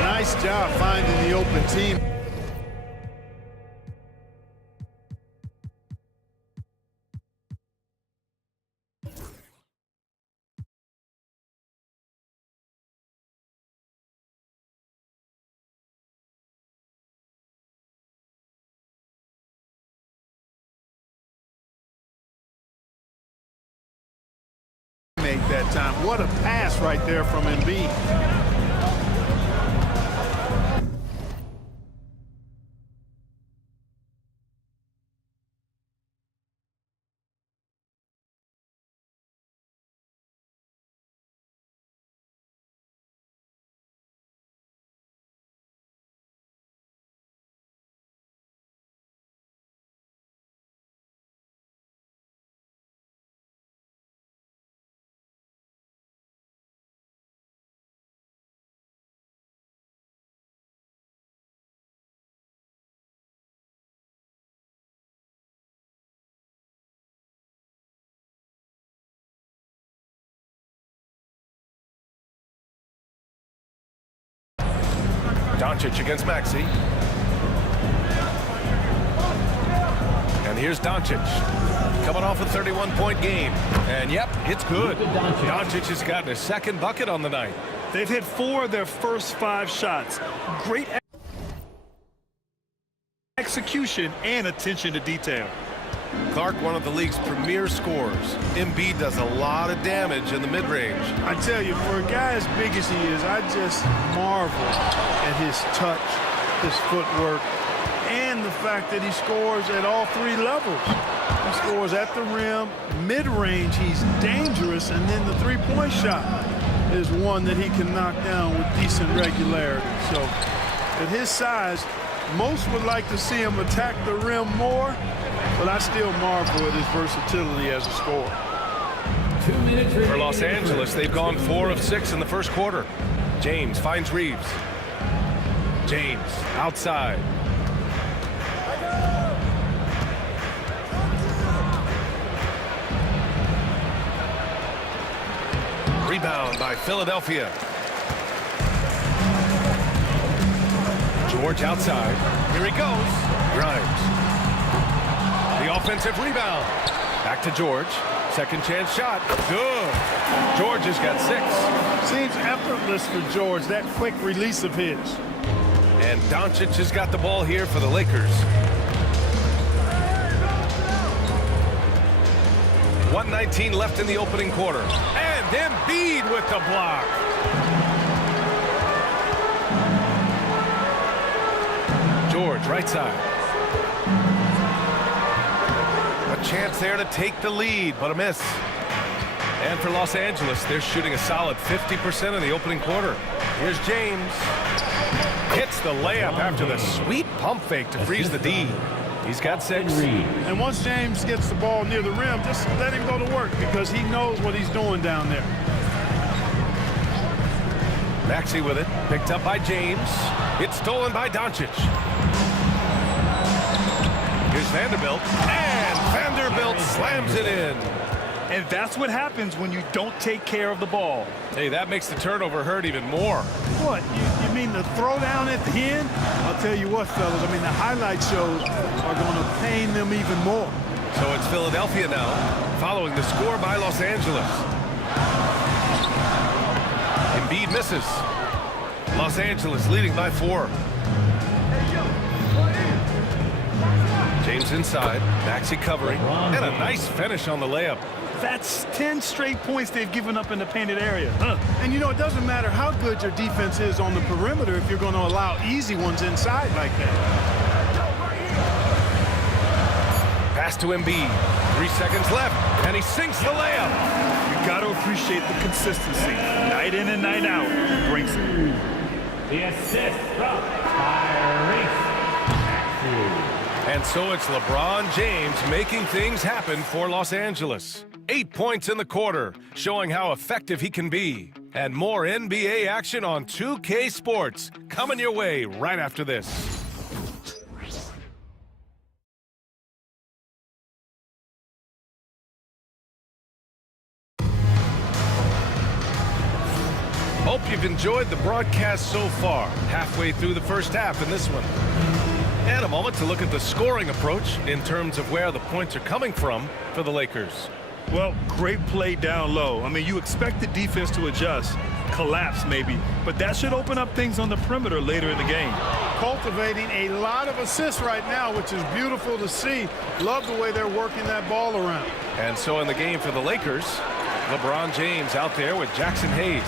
Nice job finding the open team. That time. What a pass right there from Embiid. Doncic against Maxey. And here's Doncic. Coming off a 31-point game. And yep, it's good. Doncic has gotten his second bucket on the night. They've hit 4 of their first 5 shots. Great execution and attention to detail. Clark, one of the league's premier scorers. Embiid does a lot of damage in the mid-range. I tell you, for a guy as big as he is, I just marvel at his touch, his footwork, and the fact that he scores at all 3 levels. He scores at the rim, mid-range, he's dangerous, and then the 3-point shot is one that he can knock down with decent regularity. So, at his size, most would like to see him attack the rim more, but I still marvel at his versatility as a scorer. 2 minutes for Los Angeles. They've gone 4 of 6 in the first quarter. James finds Reeves. James outside. Rebound by Philadelphia. George outside. Here he goes. Grimes. The offensive rebound. Back to George. Second chance shot. Good. George has got 6. Seems effortless for George, that quick release of his. And Doncic has got the ball here for the Lakers. 1:19 left in the opening quarter. And Embiid with the block. George, right side. A chance there to take the lead, but a miss. And for Los Angeles, they're shooting a solid 50% in the opening quarter. Here's James. Hits the layup after the sweet pump fake to freeze the D. He's got 6. And once James gets the ball near the rim, just let him go to work because he knows what he's doing down there. Maxey with it, picked up by James. It's stolen by Doncic. Here's Vanderbilt, and Vanderbilt slams it in. And that's what happens when you don't take care of the ball. Hey, that makes the turnover hurt even more. What, you mean the throwdown at the end? I'll tell you what, fellas, I mean, the highlight shows are going to pain them even more. So it's Philadelphia now, following the score by Los Angeles. Embiid misses. Los Angeles leading by 4. James inside, Maxey covering, and a nice finish on the layup. That's 10 straight points they've given up in the painted area. And you know, it doesn't matter how good your defense is on the perimeter if you're going to allow easy ones inside like that. Pass to Embiid. 3 seconds left, and he sinks the layup. You got to appreciate the consistency. Night in and night out, he brings it. The assist from Tyrese Maxey. And so it's LeBron James making things happen for Los Angeles. 8 points in the quarter, showing how effective he can be. And more NBA action on 2K Sports coming your way right after this. Hope you've enjoyed the broadcast so far. Halfway through the first half in this one. And a moment to look at the scoring approach in terms of where the points are coming from for the Lakers. Well, great play down low. I mean, you expect the defense to adjust, collapse maybe, but that should open up things on the perimeter later in the game. Cultivating a lot of assists right now, which is beautiful to see. Love the way they're working that ball around. And so in the game for the Lakers, LeBron James out there with Jackson Hayes.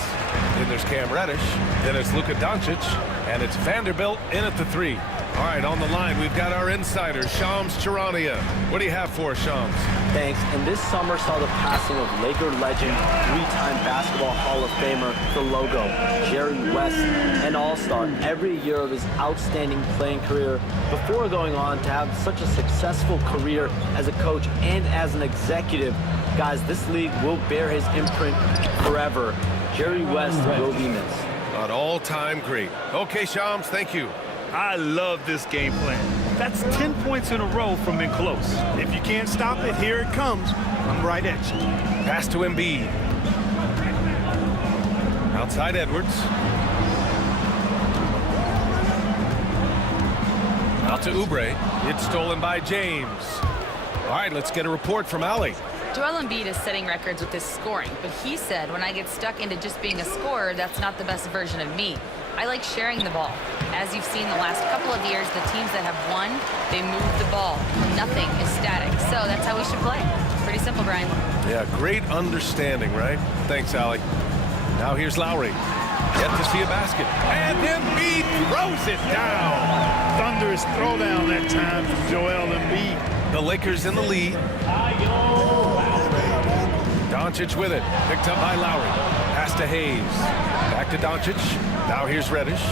Then there's Cam Reddish. Then it's Luka Doncic. And it's Vanderbilt in at the 3. All right, on the line, we've got our insider, Shams Charania. What do you have for us, Shams? Thanks. And this summer saw the passing of Laker legend, 3-time Basketball Hall of Famer, the logo, Jerry West, an all-star every year of his outstanding playing career before going on to have such a successful career as a coach and as an executive. Guys, this league will bear his imprint forever. Jerry West will be missed. An all-time great. Okay, Shams, thank you. I love this game plan. That's 10 points in a row from in close. If you can't stop it, here it comes. I'm right at you. Pass to Embiid. Outside Edwards. Out to Oubre. It's stolen by James. All right, let's get a report from Ali. Joel Embiid is setting records with his scoring, but he said, when I get stuck into just being a scorer, that's not the best version of me. I like sharing the ball. As you've seen the last couple of years, the teams that have won, they move the ball. Nothing is static. So that's how we should play. Pretty simple, Brian. Yeah, great understanding, right? Thanks, Allie. Now here's Lowry. Yet to see a basket. And Embiid throws it down. Thunderous throwdown that time from Joel Embiid. The Lakers in the lead. Doncic with it. Picked up by Lowry. Pass to Hayes. Back to Doncic. Now here's Reddish.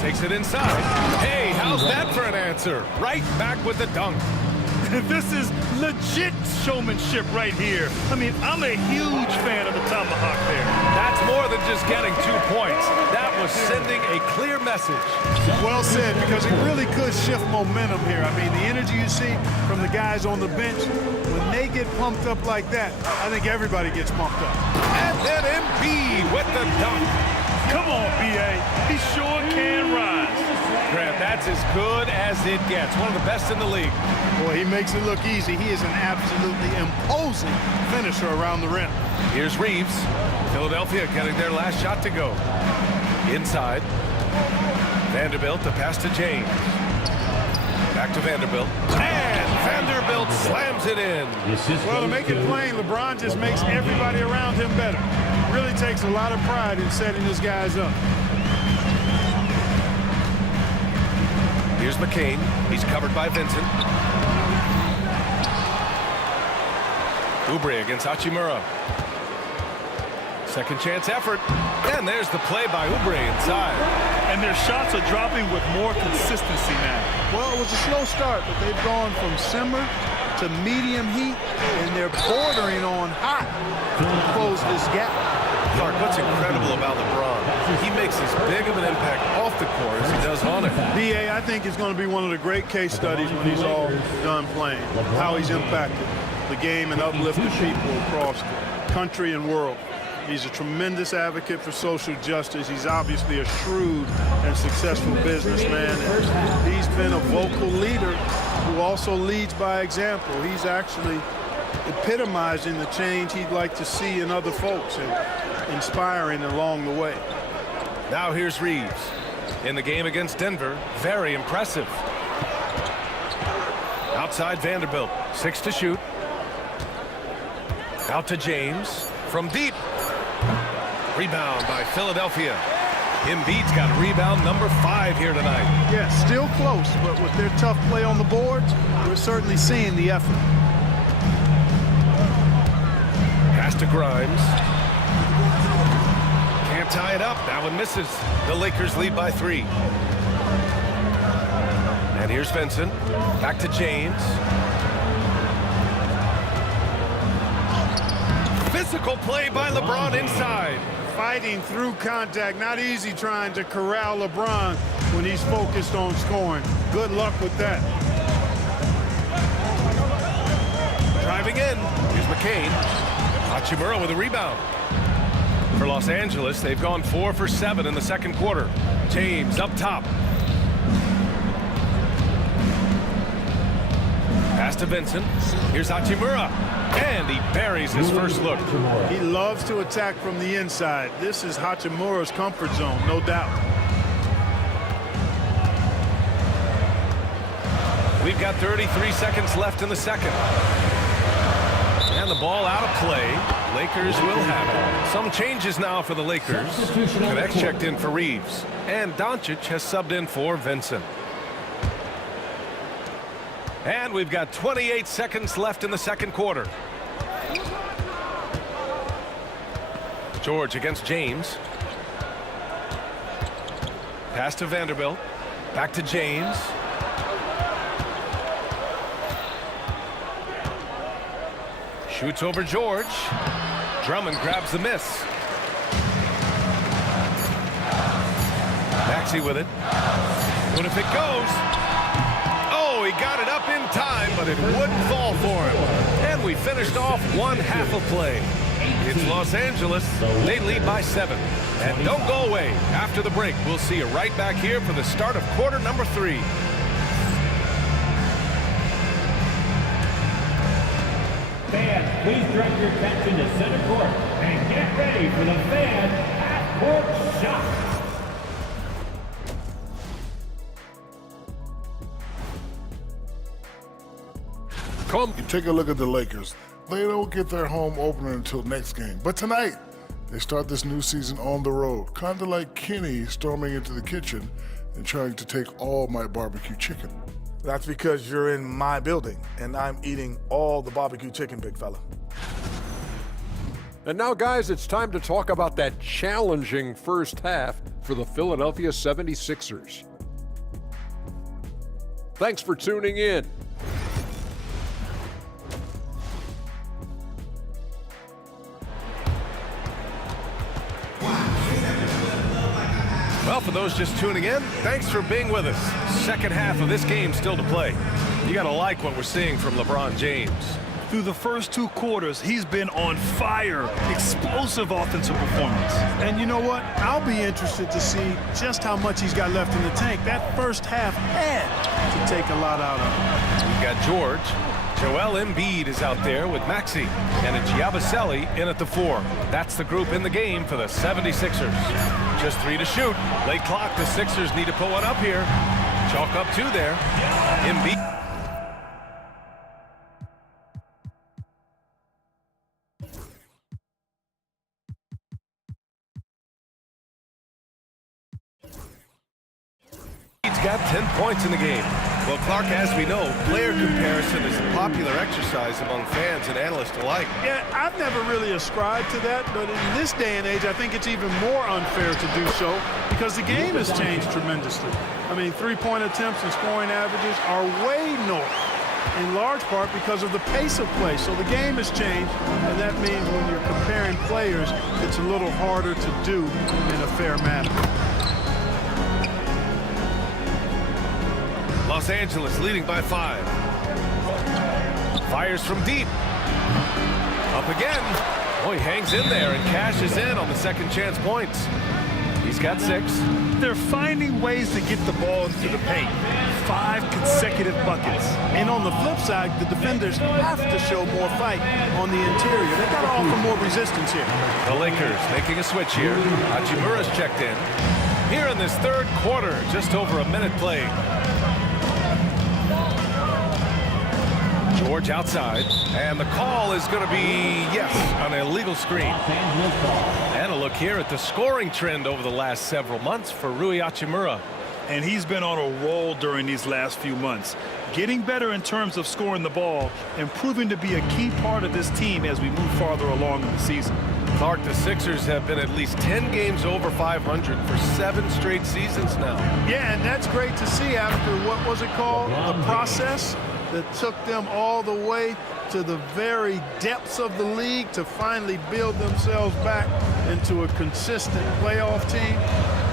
Takes it inside. Hey, how's that for an answer? Right back with the dunk. This is legit showmanship right here. I mean, I'm a huge fan of the tomahawk there. That's more than just getting 2 points. That was sending a clear message. Well said, because it really could shift momentum here. I mean, the energy you see from the guys on the bench, when they get pumped up like that, I think everybody gets pumped up. And then Embiid with the dunk. Come on, B.A. He sure can rise. Grant, that's as good as it gets. One of the best in the league. Boy, he makes it look easy. He is an absolutely imposing finisher around the rim. Here's Reeves. Philadelphia getting their last shot to go. Inside. Vanderbilt, the pass to James. Back to Vanderbilt. And Vanderbilt slams it in. Well, to make it plain, LeBron just makes everybody around him better. Really takes a lot of pride in setting his guys up. Here's McCain. He's covered by Vincent. Oubre against Hachimura. Second chance effort. And there's the play by Oubre inside. And their shots are dropping with more consistency now. Well, it was a slow start, but they've gone from simmer to medium heat, and they're bordering on hot to close this gap. Clark, what's incredible about LeBron? He makes as big of an impact off the court as he does on it. B.A., I think it's going to be one of the great case studies when he's all done playing, how he's impacted the game and uplifted people across the country and world. He's a tremendous advocate for social justice. He's obviously a shrewd and successful businessman. And he's been a vocal leader who also leads by example. He's actually epitomizing the change he'd like to see in other folks and inspiring along the way. Now here's Reeves. In the game against Denver, very impressive. Outside Vanderbilt, 6 to shoot. Out to James from deep. Rebound by Philadelphia. Embiid's got rebound number 5 here tonight. Yeah, still close, but with their tough play on the boards, we're certainly seeing the effort. Pass to Grimes. Can't tie it up. That one misses. The Lakers lead by 3. And here's Vincent. Back to James. Physical play by LeBron inside. Fighting through contact. Not easy trying to corral LeBron when he's focused on scoring. Good luck with that. Driving in. Here's McCain. Hachimura with a rebound. For Los Angeles, they've gone 4 for 7 in the second quarter. James up top. Pass to Vincent. Here's Hachimura. And he buries his first look. He loves to attack from the inside. This is Hachimura's comfort zone, no doubt. We've got 33 seconds left in the second. And the ball out of play. Lakers will have it. Some changes now for the Lakers. Cadex checked in for Reeves. And Doncic has subbed in for Vincent. And we've got 28 seconds left in the second quarter. George against James. Pass to Vanderbilt. Back to James. Shoots over George. Drummond grabs the miss. Maxey with it. What if it goes? Oh, he got it up in time, but it wouldn't fall for him. And we finished off one half of play. It's Los Angeles. They lead by 7. And don't go away. After the break, we'll see you right back here for the start of quarter number 3. Fans, please direct your attention to center court and get ready for the fan half-court shot. You take a look at the Lakers. They don't get their home opener until next game. But tonight, they start this new season on the road, kind of like Kenny storming into the kitchen and trying to take all my barbecue chicken. That's because you're in my building, and I'm eating all the barbecue chicken, big fella. And now, guys, it's time to talk about that challenging first half for the Philadelphia 76ers. Thanks for tuning in. Well, for those just tuning in, thanks for being with us. Second half of this game still to play. You got to like what we're seeing from LeBron James. Through the first 2 quarters, he's been on fire. Explosive offensive performance. And you know what? I'll be interested to see just how much he's got left in the tank. That first half had to take a lot out of him. We've got George. Joel Embiid is out there with Maxey. And it's Yabusele in at the 4. That's the group in the game for the 76ers. Just 3 to shoot. Late clock. The Sixers need to put one up here. Chalk up 2 there. Embiid. He's got 10 points in the game. Well, Clark, as we know, player comparison is a popular exercise among fans and analysts alike. Yeah, I've never really ascribed to that, but in this day and age, I think it's even more unfair to do so because the game has changed tremendously. I mean, three-point attempts and scoring averages are way north, in large part because of the pace of play. So the game has changed, and that means when you're comparing players, it's a little harder to do in a fair manner. Los Angeles leading by 5. Fires from deep. Up again. Oh, he hangs in there and cashes in on the second chance points. He's got 6. They're finding ways to get the ball into the paint. 5 consecutive buckets. And on the flip side, the defenders have to show more fight on the interior. They've got to offer more resistance here. The Lakers making a switch here. Hachimura's checked in. Here in this third quarter, just over a minute played. George outside, and the call is going to be, yes, an illegal screen. And a look here at the scoring trend over the last several months for Rui Hachimura. And he's been on a roll during these last few months, getting better in terms of scoring the ball and proving to be a key part of this team as we move farther along in the season. Clark, the Sixers have been at least 10 games over 500 for 7 straight seasons now. Yeah, and that's great to see after, what was it called? The process that took them all the way to the very depths of the league to finally build themselves back into a consistent playoff team.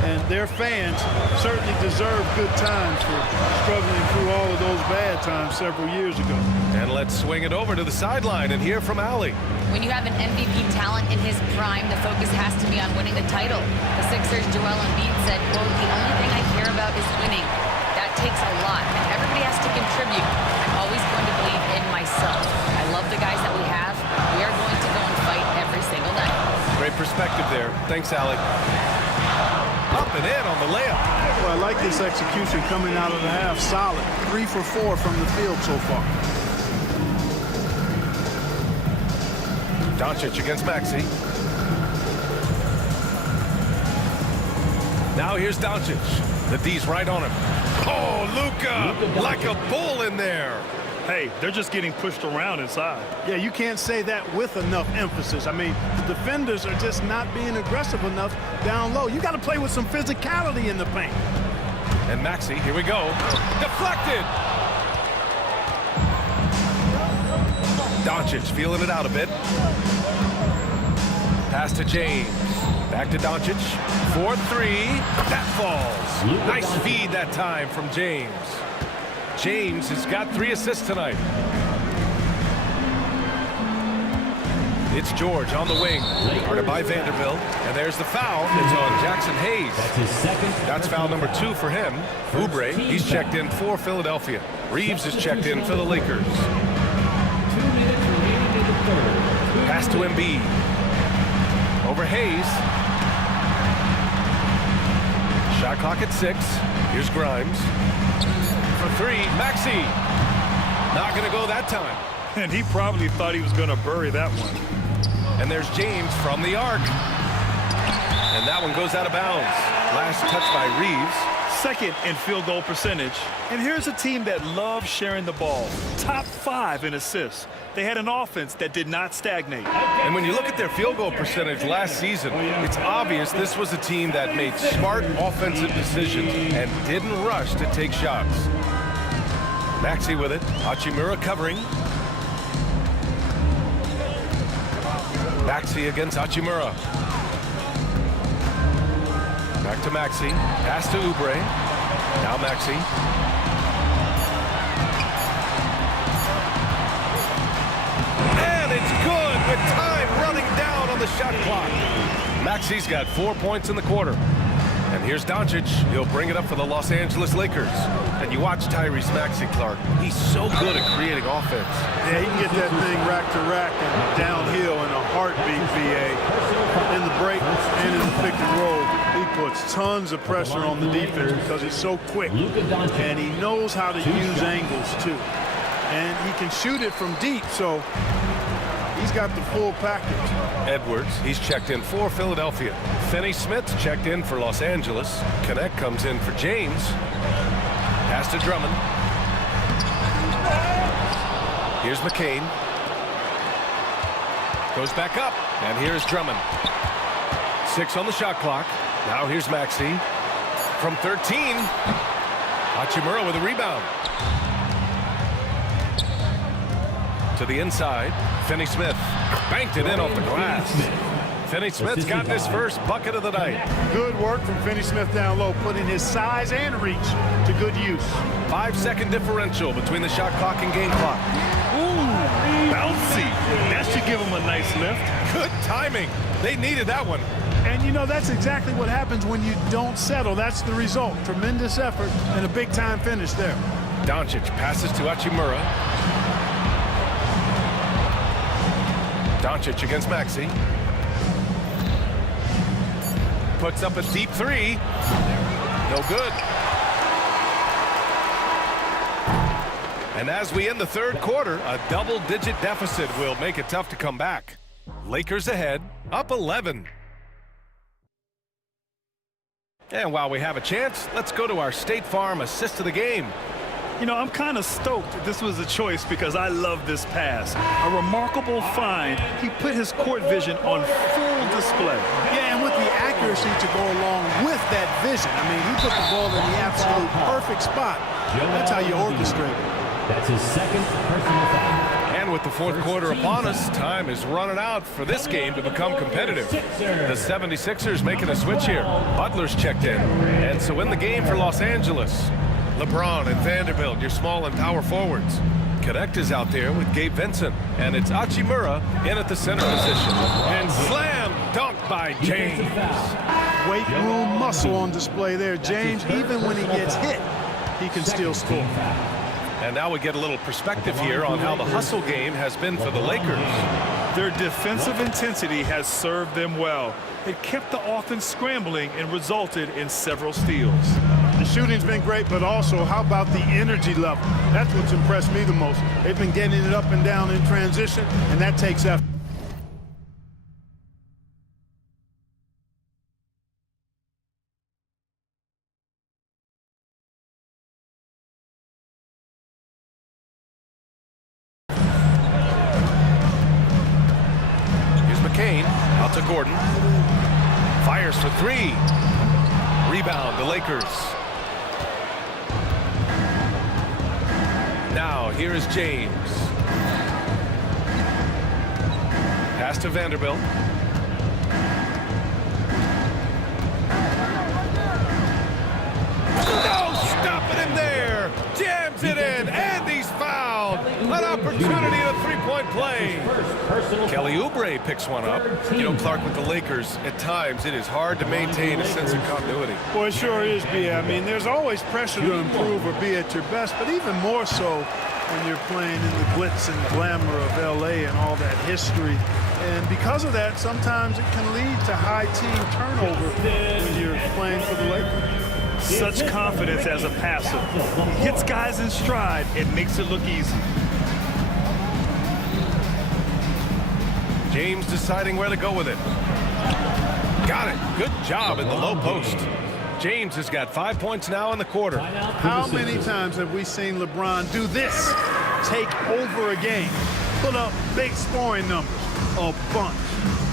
And their fans certainly deserve good times for struggling through all of those bad times several years ago. And let's swing it over to the sideline and hear from Allie. When you have an MVP talent in his prime, the focus has to be on winning the title. The Sixers' Joel Embiid said, quote, "The only thing I care about is winning. That takes a lot, and everybody has to contribute. I'm always going to believe in myself. I love the guys that we have. We are going to go and fight every single night." Great perspective there. Thanks, Allie. Up and in on the layup. Well, I like this execution coming out of the half. Solid. 3 for 4 from the field so far. Doncic against Maxey. Now here's Doncic. The D's right on him. Oh, Luka, like a bull in there. Hey, they're just getting pushed around inside. Yeah, you can't say that with enough emphasis. I mean, the defenders are just not being aggressive enough down low. You got to play with some physicality in the paint. And Maxey, here we go. Deflected. Doncic feeling it out a bit. Pass to James. Back to Doncic. 4-3. That falls. Nice feed that time from James. James has got 3 assists tonight. It's George on the wing, guarded by Vanderbilt, and there's the foul. It's on Jackson Hayes. That's his second. That's foul number 2 for him. Oubre, he's checked in for Philadelphia. Reeves is checked in for the Lakers. 2 minutes remaining in the third. Pass to Embiid. Over Hayes. Shot clock at 6. Here's Grimes. For 3, Maxey. Not going to go that time. And he probably thought he was going to bury that one. And there's James from the arc. And that one goes out of bounds. Last touch by Reeves. Second in field goal percentage. And here's a team that loves sharing the ball. Top 5 in assists. They had an offense that did not stagnate. And when you look at their field goal percentage last season, it's obvious this was a team that made smart offensive decisions and didn't rush to take shots. Maxey with it. Hachimura covering. Maxey against Hachimura. Back to Maxey. Pass to Oubre. Now Maxey. And it's good with time running down on the shot clock. Maxey's got 4 points in the quarter. And here's Doncic. He'll bring it up for the Los Angeles Lakers. And you watch Tyrese Maxey, Clark. He's so good at creating offense. Yeah, he can get that thing rack to rack and downhill in a heartbeat, VA. In the break and in the pick and roll, he puts tons of pressure on the defense because he's so quick. And he knows how to use angles, too. And he can shoot it from deep, so he's got the full package. Edwards, he's checked in for Philadelphia. Finney-Smith's checked in for Los Angeles. Connect comes in for James. Pass to Drummond. Here's McCain. Goes back up. And here's Drummond. 6 on the shot clock. Now here's Maxey. From 13. Hachimura with a rebound. To the inside. Finney-Smith banked it in off the glass. Finney-Smith's got his first bucket of the night. Good work from Finney-Smith down low, putting his size and reach to good use. 5-second differential between the shot clock and game clock. Ooh, bouncy. That should give him a nice lift. Good timing. They needed that one. And you know, that's exactly what happens when you don't settle. That's the result. Tremendous effort and a big-time finish there. Doncic passes to Hachimura. Doncic against Maxey. Puts up a deep three. No good. And as we end the third quarter, a double-digit deficit will make it tough to come back. Lakers ahead, up 11. And while we have a chance, let's go to our State Farm assist of the game. You know, I'm kind of stoked this was a choice because I love this pass. A remarkable find. He put his court vision on full display. Yeah, and with the accuracy to go along with that vision. I mean, he put the ball in the absolute perfect spot. That's how you orchestrate it. That's his second personal foul. And with the fourth quarter upon us, time is running out for this game to become competitive. The 76ers making a switch here. Butler's checked in. And so in the game for Los Angeles, LeBron and Vanderbilt, your small and power forwards. Connect is out there with Gabe Vincent. And it's Hachimura in at the center position. And slam dunk by James. Weight room muscle on display there. James, even when he gets hit, he can still score. And now we get a little perspective here on how the hustle game has been for the Lakers. Their defensive intensity has served them well. It kept the offense scrambling and resulted in several steals. The shooting's been great, but also how about the energy level? That's what's impressed me the most. They've been getting it up and down in transition, and that takes effort. Out to Gordon. Fires for three. Rebound, the Lakers. Now, here is James. Pass to Vanderbilt. No, stopping him there. Jams it in, and he's fouled. An opportunity at a three-point play. Kelly Oubre picks one up. You know, Clark, with the Lakers, at times it is hard to maintain a sense of continuity. Well, it sure is, B.A. I mean, there's always pressure to improve or be at your best, but even more so when you're playing in the glitz and glamour of L.A. and all that history. And because of that, sometimes it can lead to high team turnover when you're playing for the Lakers. Such confidence as a passer. He hits guys in stride and makes it look easy. James deciding where to go with it. Got it. Good job in the low post. James has got 5 points now in the quarter. How many times have we seen LeBron do this? Take over a game. Put up big scoring numbers. A bunch.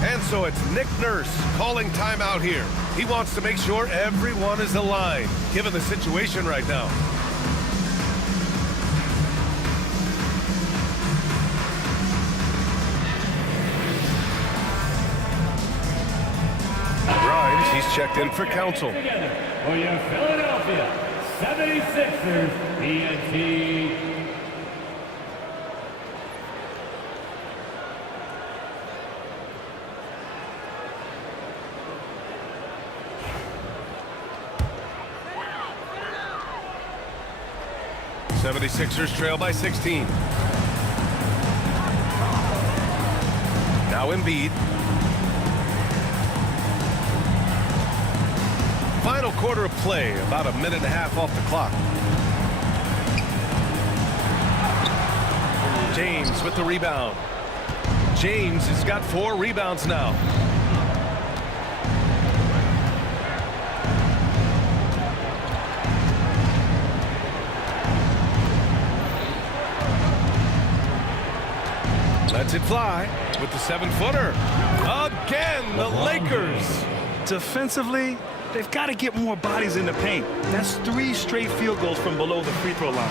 And so it's Nick Nurse calling timeout here. He wants to make sure everyone is aligned, given the situation right now. Grimes, he's checked in for counsel. For your Philadelphia 76ers, PNT. '76ers trail by 16. Now Embiid. Final quarter of play, about a minute and a half off the clock. James with the rebound. James has got 4 rebounds now. Lets it fly with the 7-footer. Again, the Lakers. Defensively, they've got to get more bodies in the paint. That's 3 straight field goals from below the free throw line.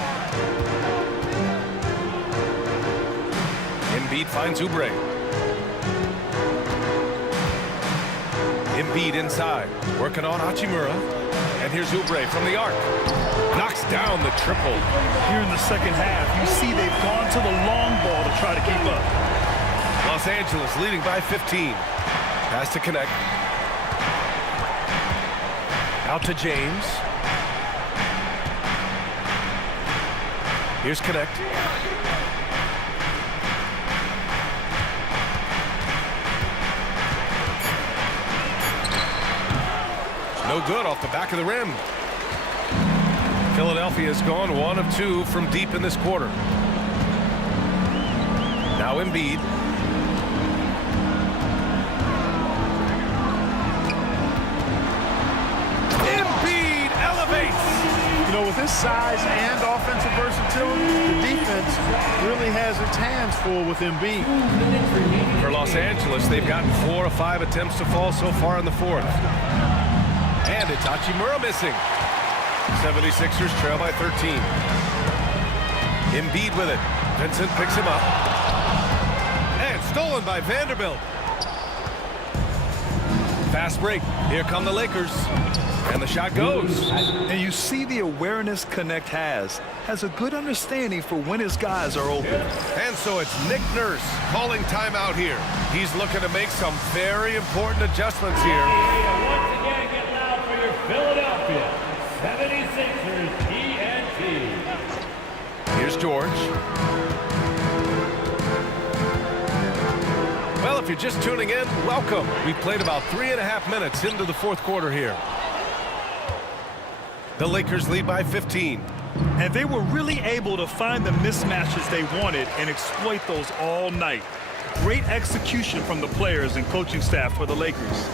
Embiid finds Oubre. Embiid inside, working on Hachimura. And here's Oubre from the arc. Knocks down the triple. Here in the second half, you see they've gone to the long ball to try to keep up. Los Angeles leading by 15. Pass to connect. Out to James. Here's connect. No good off the back of the rim. Philadelphia has gone 1 of 2 from deep in this quarter. Now Embiid. Embiid elevates. You know, with his size and offensive versatility, the defense really has its hands full with Embiid. For Los Angeles, they've gotten 4 of 5 attempts to fall so far in the fourth. And it's Hachimura missing. 76ers trail by 13. Embiid with it. Vincent picks him up. And stolen by Vanderbilt. Fast break. Here come the Lakers. And the shot goes. And you see the awareness Connect has a good understanding for when his guys are open. And so it's Nick Nurse calling timeout here. He's looking to make some very important adjustments here. Once again, get loud for your Philadelphia 76ers TNT. Here's George. Well, if you're just tuning in, welcome. We've played about 3.5 minutes into the fourth quarter here. The Lakers lead by 15. And they were really able to find the mismatches they wanted and exploit those all night. Great execution from the players and coaching staff for the Lakers.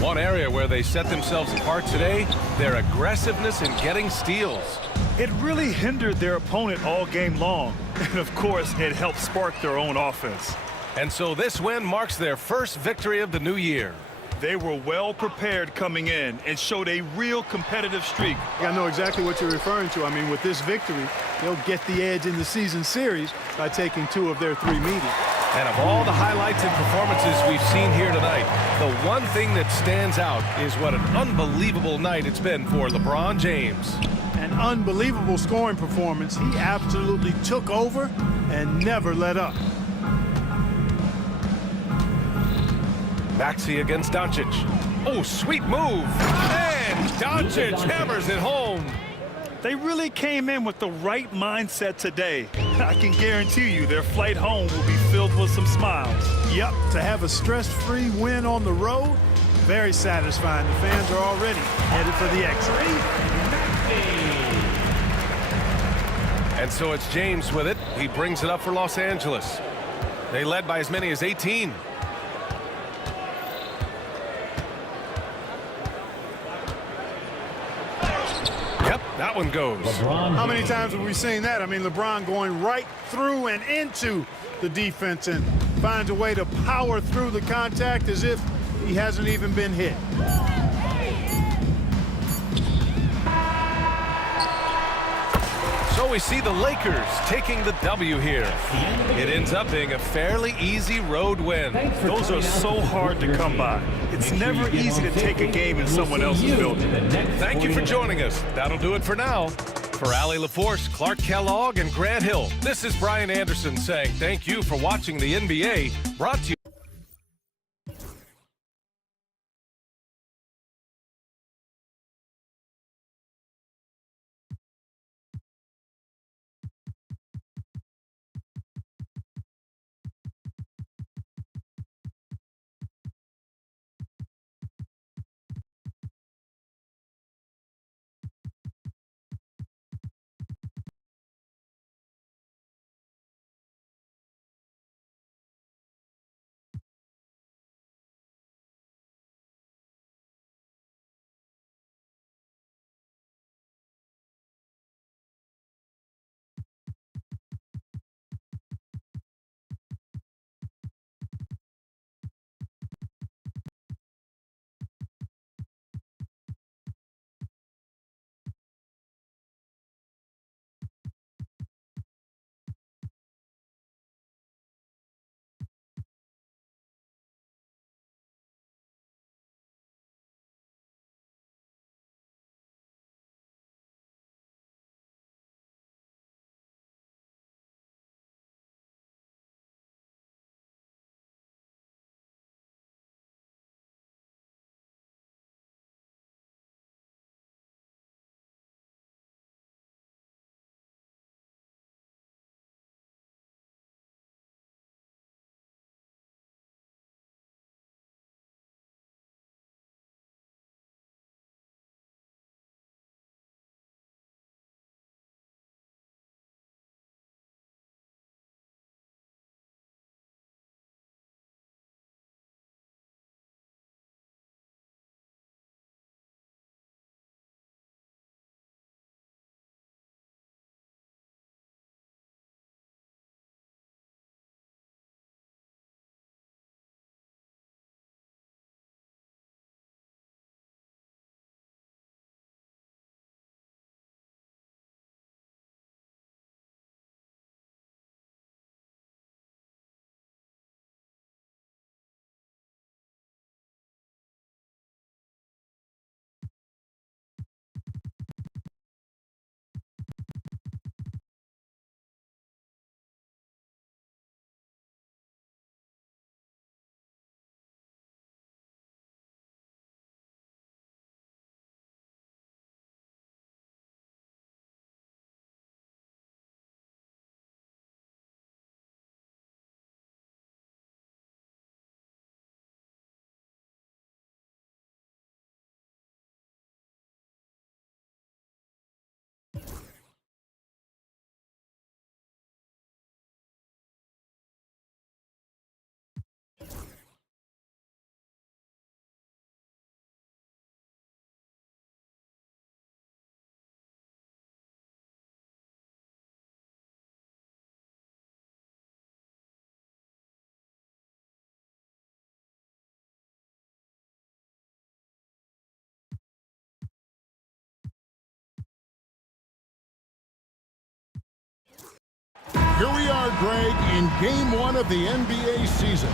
One area where they set themselves apart today, their aggressiveness in getting steals. It really hindered their opponent all game long. And of course, it helped spark their own offense. And so this win marks their first victory of the new year. They were well prepared coming in and showed a real competitive streak. I know exactly what you're referring to. I mean, with this victory, they'll get the edge in the season series by taking 2 of their 3 meetings. And of all the highlights and performances we've seen here tonight, the one thing that stands out is what an unbelievable night it's been for LeBron James. An unbelievable scoring performance. He absolutely took over and never let up. Maxey against Doncic. Oh, sweet move. And Doncic hammers it home. They really came in with the right mindset today. I can guarantee you their flight home will be filled with some smiles. Yep, to have a stress-free win on the road, very satisfying. The fans are already headed for the exit. And so it's James with it. He brings it up for Los Angeles. They led by as many as 18. Yep, that one goes. How many times have we seen that? I mean, LeBron going right through and into the defense and finds a way to power through the contact as if he hasn't even been hit. So we see the Lakers taking the W here. It ends up being a fairly easy road win. Those are so hard to come by. It's never easy to take a game in someone else's building. Thank you for joining us. That'll do it for now. For Allie LaForce, Clark Kellogg, and Grant Hill, this is Brian Anderson saying thank you for watching the NBA, brought to you Here we are, Greg, in Game 1 of the NBA season.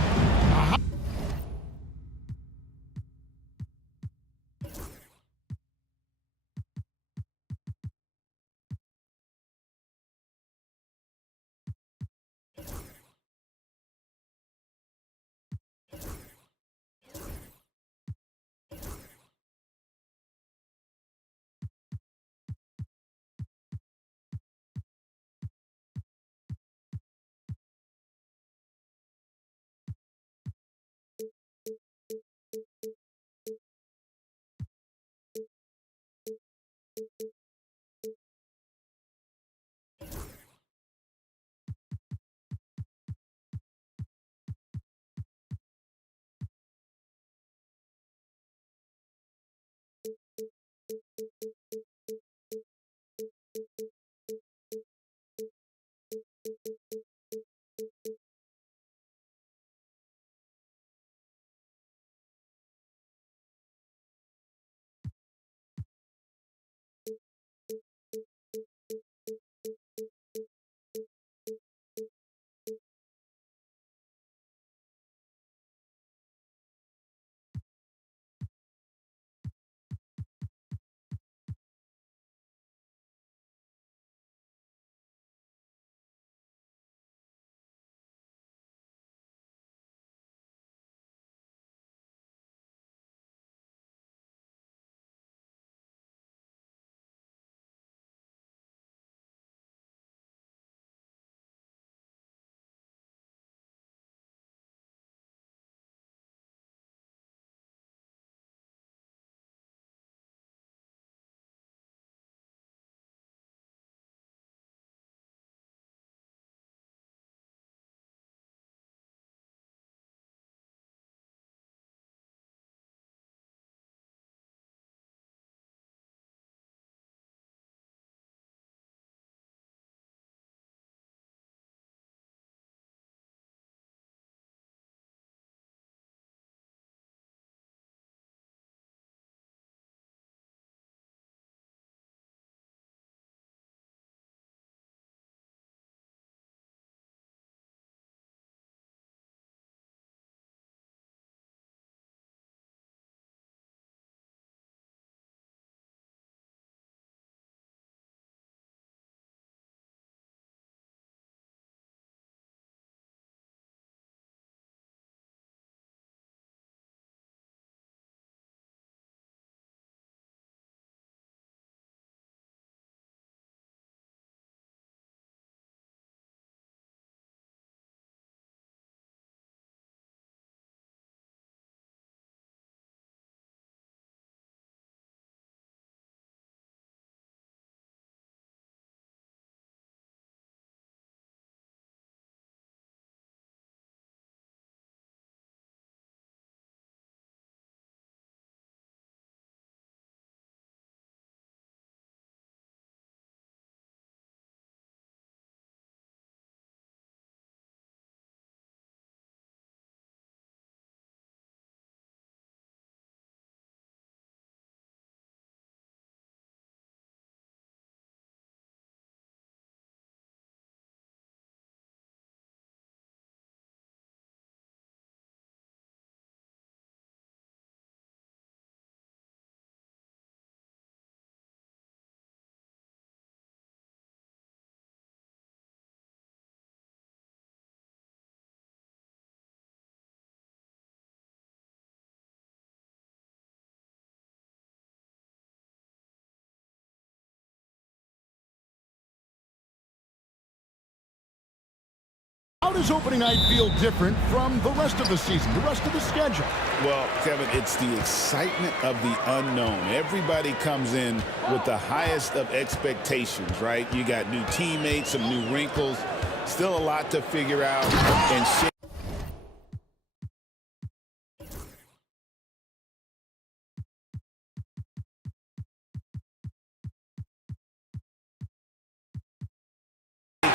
How does opening night feel different from the rest of the season, the rest of the schedule? Well, Kevin, it's the excitement of the unknown. Everybody comes in with the highest of expectations, right? You got new teammates, some new wrinkles, still a lot to figure out and share.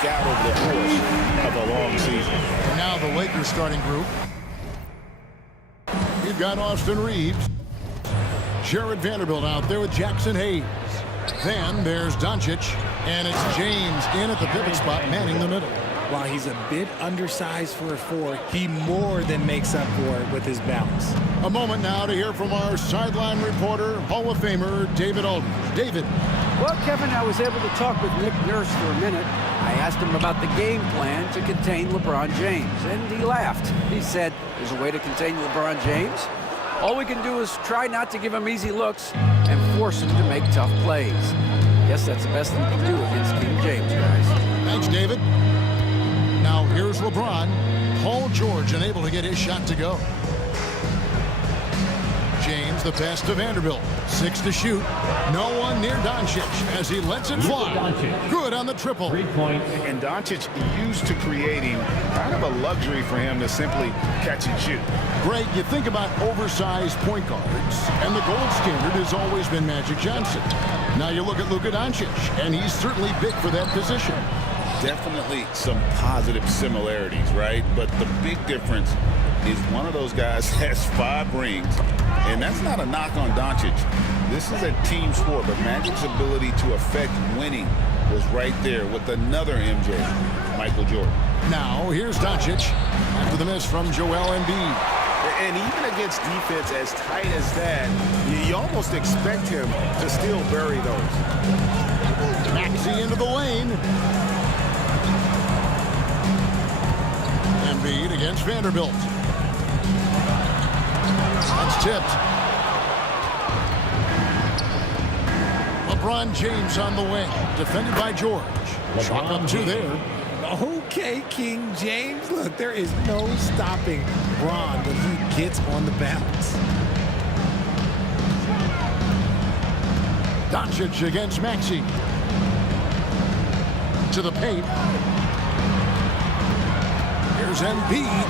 Out over the course of a long season. And now the Lakers starting group. You've got Austin Reeves. Jared Vanderbilt out there with Jackson Hayes. Then there's Doncic. And it's James in at the pivot spot, manning the middle. While he's a bit undersized for a 4, he more than makes up for it with his bounce. A moment now to hear from our sideline reporter, Hall of Famer David Aldridge. David. Well, Kevin, I was able to talk with Nick Nurse for a minute. I asked him about the game plan to contain LeBron James, and he laughed. He said, there's a way to contain LeBron James. All we can do is try not to give him easy looks and force him to make tough plays. Guess that's the best we can do against King James, guys. Thanks, David. Now here's LeBron. Paul George unable to get his shot to go. James, the pass to Vanderbilt. 6 to shoot. No one near Doncic as he lets it fly. Good on the triple. 3 points. And Doncic used to creating kind of a luxury for him to simply catch and shoot. Greg, you think about oversized point guards, and the gold standard has always been Magic Johnson. Now you look at Luka Doncic, and he's certainly big for that position. Definitely some positive similarities, right? But the big difference is one of those guys has 5 rings, and that's not a knock on Doncic. This is a team sport, but Magic's ability to affect winning was right there with another MJ, Michael Jordan. Now here's Doncic after the miss from Joel Embiid. And even against defense as tight as that, you almost expect him to still bury those. Maxey into the lane. Embiid against Vanderbilt. That's tipped. LeBron James on the wing, defended by George. Shot up 2 there. Okay, King James. Look, there is no stopping Bron when he gets on the bounce. Doncic against Maxey. To the paint. Here's Embiid.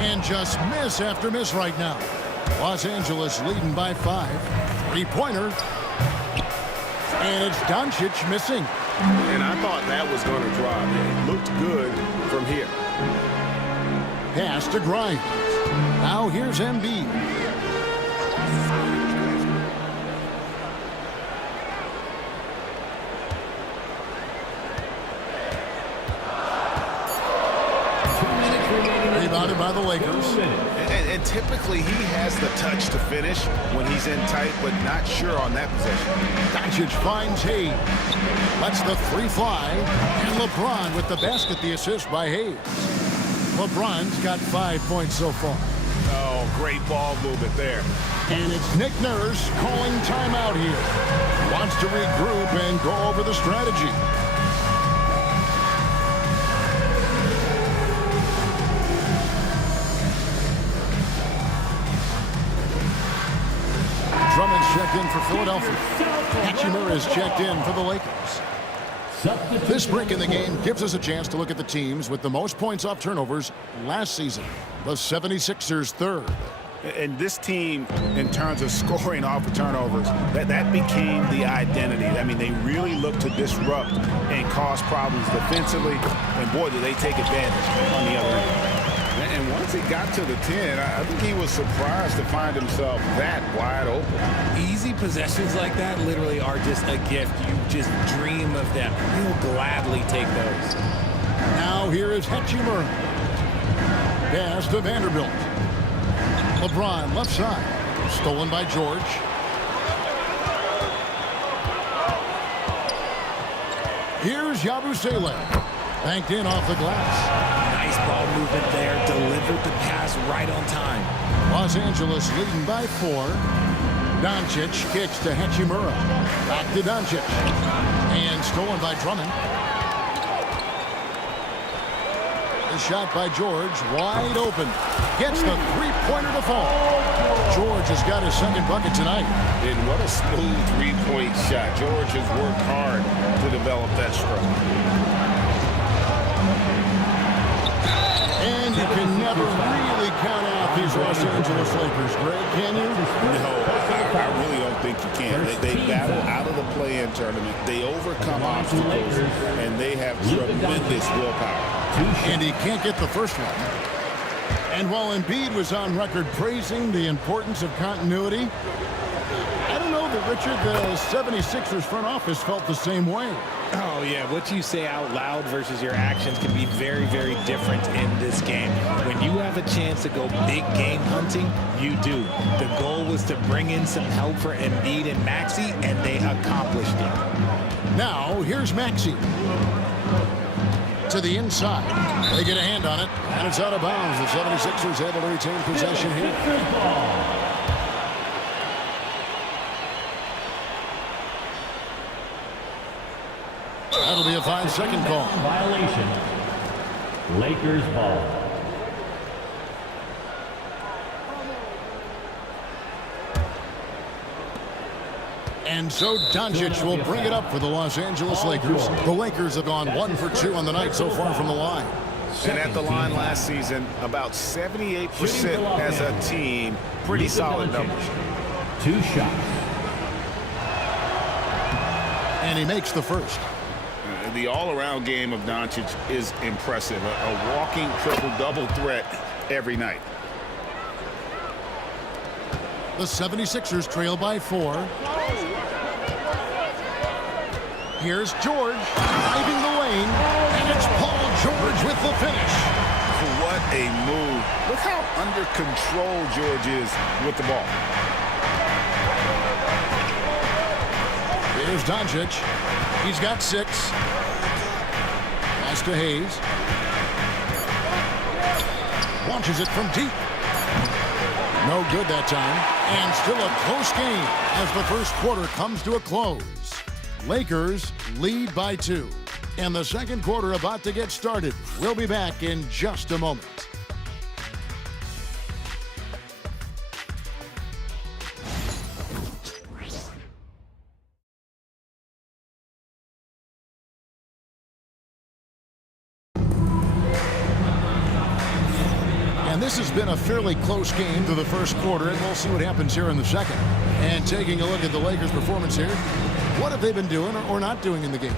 And just miss after miss right now. Los Angeles leading by 5. 3-pointer. And it's Doncic missing. And I thought that was going to drop. It looked good from here. Pass to Grimes. Now here's Embiid. Rebounded by the Lakers. And typically he has the touch to finish when he's in tight, but not sure on that possession. Doncic finds Hayes. Lets the 3 fly. And LeBron with the basket, the assist by Hayes. LeBron's got 5 points so far. Oh, great ball movement there. And it's Nick Nurse calling timeout here. Wants to regroup and go over the strategy. Drummond's checked in for Philadelphia. Hachimura is checked in for the Lakers. This break in the game gives us a chance to look at the teams with the most points off turnovers last season. The 76ers third. And this team, in terms of scoring off of turnovers, that became the identity. I mean, they really looked to disrupt and cause problems defensively. And boy, did they take advantage on the other end. And once he got to the 10, I think he was surprised to find himself that wide open. Easy possessions like that literally are just a gift. You just dream of them. You'll gladly take those. Now here is Hachimura. Pass to Vanderbilt. LeBron left side. Stolen by George. Here's Yabusele. Banked in off the glass. Nice ball movement there. Delivered the pass right on time. Los Angeles leading by 4. Doncic kicks to Hachimura. Back to Doncic. And stolen by Drummond. The shot by George. Wide open. Gets the 3-pointer to fall. George has got his second bucket tonight. And what a smooth 3-point shot. George has worked hard to develop that stroke. And you can never really count out these Los Angeles Lakers, Greg, can you? No, I really don't think you can. They battle out of the play-in tournament. They overcome obstacles, and they have tremendous willpower. And he can't get the first one. And while Embiid was on record praising the importance of continuity, I don't know that Richard, the 76ers front office felt the same way. Oh, yeah. What you say out loud versus your actions can be very, very different in this game. When you have a chance to go big game hunting, you do. The goal was to bring in some help for Embiid and Maxey, and they accomplished it. Now, here's Maxey. To the inside. They get a hand on it, and it's out of bounds. The 76ers able to retain possession here. That'll be a 5-second call. Violation. Lakers ball. And so Doncic will bring it up for the Los Angeles Lakers. The Lakers have gone 1 for 2 on the night so far from the line. And at the line last season, about 78% as a team. Pretty solid numbers. 2 shots. And he makes the first. The all-around game of Doncic is impressive. A walking triple-double threat every night. The 76ers trail by 4. Here's George driving the lane, and it's Paul George with the finish. What a move. Look how under control George is with the ball. Here's Doncic. He's got 6. Pass to Hayes. Launches it from deep. No good that time. And still a close game as the first quarter comes to a close. Lakers lead by 2. And the second quarter about to get started. We'll be back in just a moment. And this has been a fairly close game through the first quarter, and we'll see what happens here in the second. And taking a look at the Lakers' performance here, what have they been doing or not doing in the game?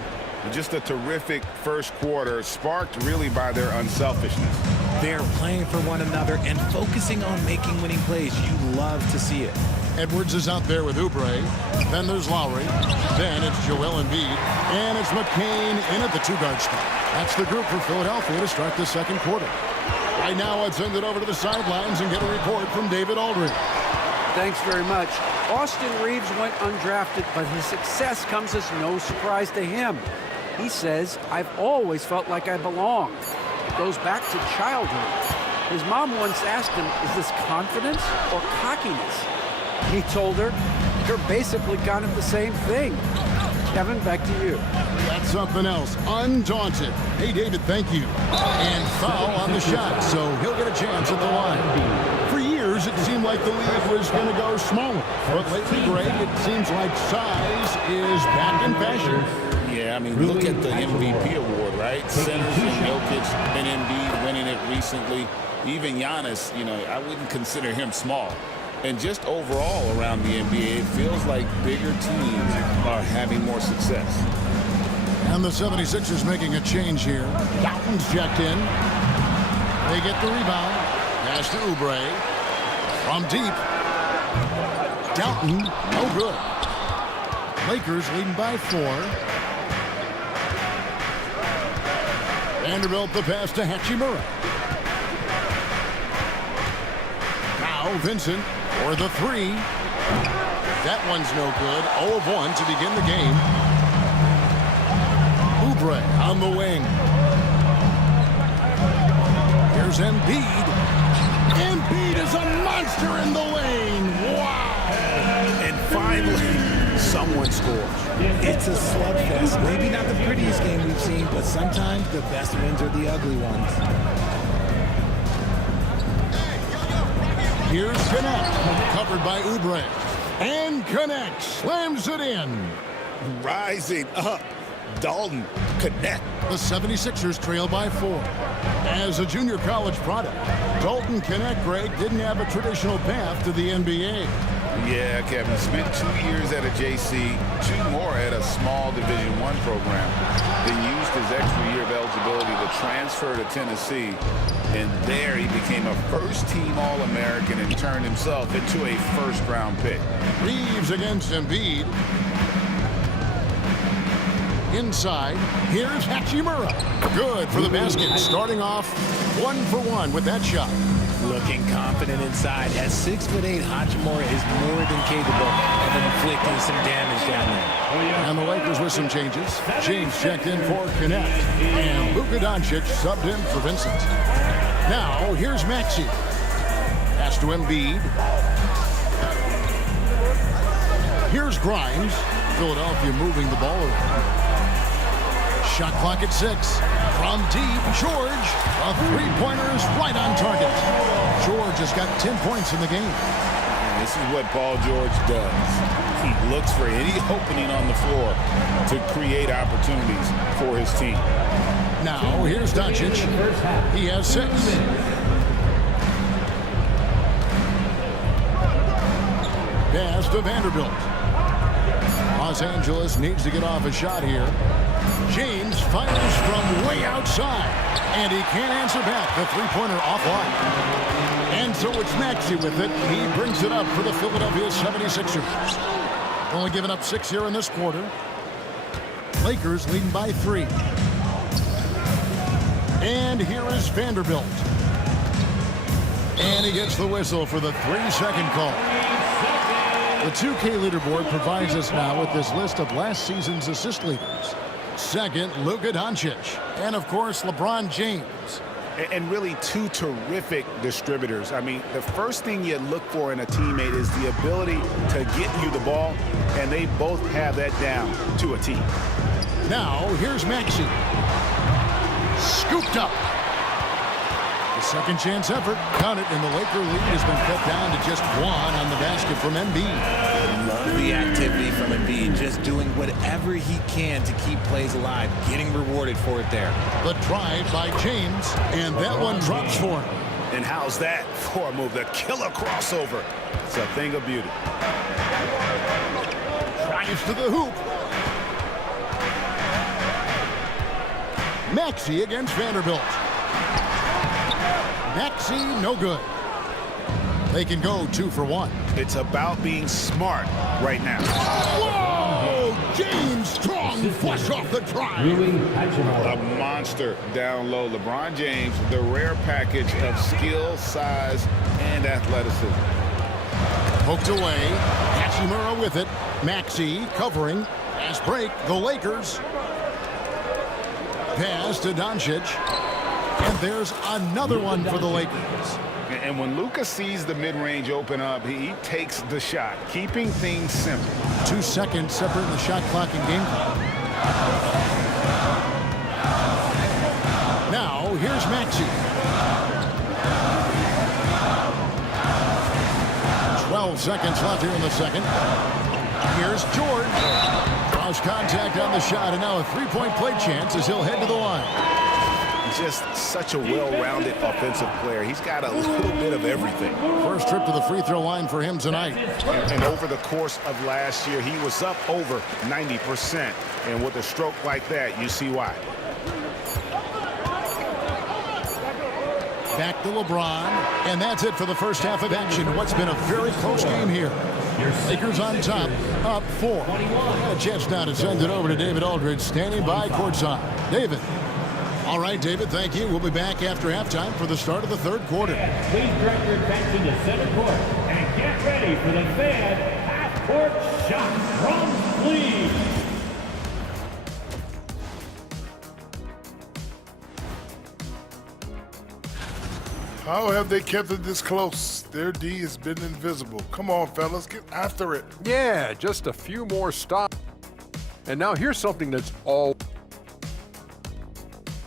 Just a terrific first quarter, sparked really by their unselfishness. They're playing for one another and focusing on making winning plays. You love to see it. Edwards is out there with Oubre. Then there's Lowry. Then it's Joel Embiid. And it's McCain in at the 2-guard spot. That's the group for Philadelphia to start the second quarter. Right now, I'd send it over to the sidelines and get a report from David Aldridge. Thanks very much. Austin Reeves went undrafted, but his success comes as no surprise to him. He says, "I've always felt like I belong." It goes back to childhood. His mom once asked him, "Is this confidence or cockiness?" He told her, "You're basically kind of the same thing." Kevin, back to you. That's something else. Undaunted. Hey, David, thank you. And foul on the shot, so he'll get a chance at the line. For years, it seemed like the league was going to go smaller. But lately, Greg, it seems like size is back in fashion. Yeah, I mean, look at the MVP award, right? Centers and Jokic and Embiid winning it recently. Even Giannis, you know, I wouldn't consider him small. And just overall around the NBA, it feels like bigger teams are having more success. And the 76ers making a change here. Dalton's checked in. They get the rebound. Pass to Oubre. From deep. Dalton, no good. Lakers leading by 4. Vanderbilt the pass to Hachimura. Now Vincent for the 3. That one's no good. 0 of 1 to begin the game. Oubre on the wing. Here's Embiid. Embiid is a monster in the lane. Wow. And finally, someone scores. It's a slugfest. Maybe not the prettiest game we've seen, but sometimes the best wins are the ugly ones. Here's Connect, covered by Oubre. And Connect slams it in. Rising up, Dalton Connect. The 76ers trail by 4. As a junior college product, Dalton Connect, Greg, didn't have a traditional path to the NBA. Yeah, Kevin, spent 2 years at a JC, 2 more at a small Division I program, then used his extra year of eligibility to transfer to Tennessee, and there he became a first-team All-American and turned himself into a first-round pick. Reeves against Embiid. Inside, here's Hachimura. Good for the basket, starting off 1 for 1 with that shot. Looking confident inside. At 6'8", Hachimura is more than capable of inflicting some damage down there. And the Lakers with some changes. James checked in for Connect, and Luka Doncic subbed in for Vincent. Now, here's Maxey. Pass to Embiid. Here's Grimes. Philadelphia moving the ball around. Shot clock at 6. From deep, George. A three-pointer is right on target. George has got 10 points in the game. And this is what Paul George does. He looks for any opening on the floor to create opportunities for his team. Now, here's Doncic. He has 6. Pass to Vanderbilt. Los Angeles needs to get off a shot here. James fires from way outside, and he can't answer back. The three-pointer offline. And so it's Maxey with it. He brings it up for the Philadelphia 76ers. Only giving up 6 here in this quarter. Lakers leading by 3. And here is Vanderbilt. And he gets the whistle for the 3-second call. The 2K leaderboard provides us now with this list of last season's assist leaders. Second, Luka Doncic. And, of course, LeBron James. And really 2 terrific distributors. I mean, the first thing you look for in a teammate is the ability to get you the ball, and they both have that down to a T. Now, here's Maxey. Scooped up. The second chance effort. Count it, and the Laker lead has been cut down to just 1 on the basket from Embiid. Love the activity from Embiid, just doing whatever he can to keep plays alive, getting rewarded for it there. The drive by James, and that one drops for him. And how's that for a move? The killer crossover. It's a thing of beauty. Drives to the hoop. Maxey against Vanderbilt. Maxey, no good. They can go 2 for 1. It's about being smart right now. Whoa! James strong flush off the drive. A monster down low. LeBron James, the rare package of skill, size, and athleticism. Poked away. Hachimura with it. Maxey covering. Fast break. The Lakers. Pass to Doncic. And there's another one for the Lakers. And when Luka sees the mid-range open up, he takes the shot, keeping things simple. 2 seconds separating the shot clock and game clock. Now, here's Maxey. 12 seconds left here in the second. Here's George. Cross contact on the shot, and now a three-point play chance as he'll head to the line. Just such a well-rounded offensive player. He's got a little bit of everything. First trip to the free throw line for him tonight. And over the course of last year, he was up over 90%. And with a stroke like that, you see why. Back to LeBron. And that's it for the first half of action. What's been a very close game here. Lakers on top, up 4. A chance now to send it over to David Aldridge, standing by courtside. David. All right, David, thank you. We'll be back after halftime for the start of the third quarter. Please direct your attention to center court and get ready for the Fan half-court shot from Cleveland. How have they kept it this close? Their D has been invisible. Come on, fellas, get after it. Yeah, just a few more stops. And now here's something that's all...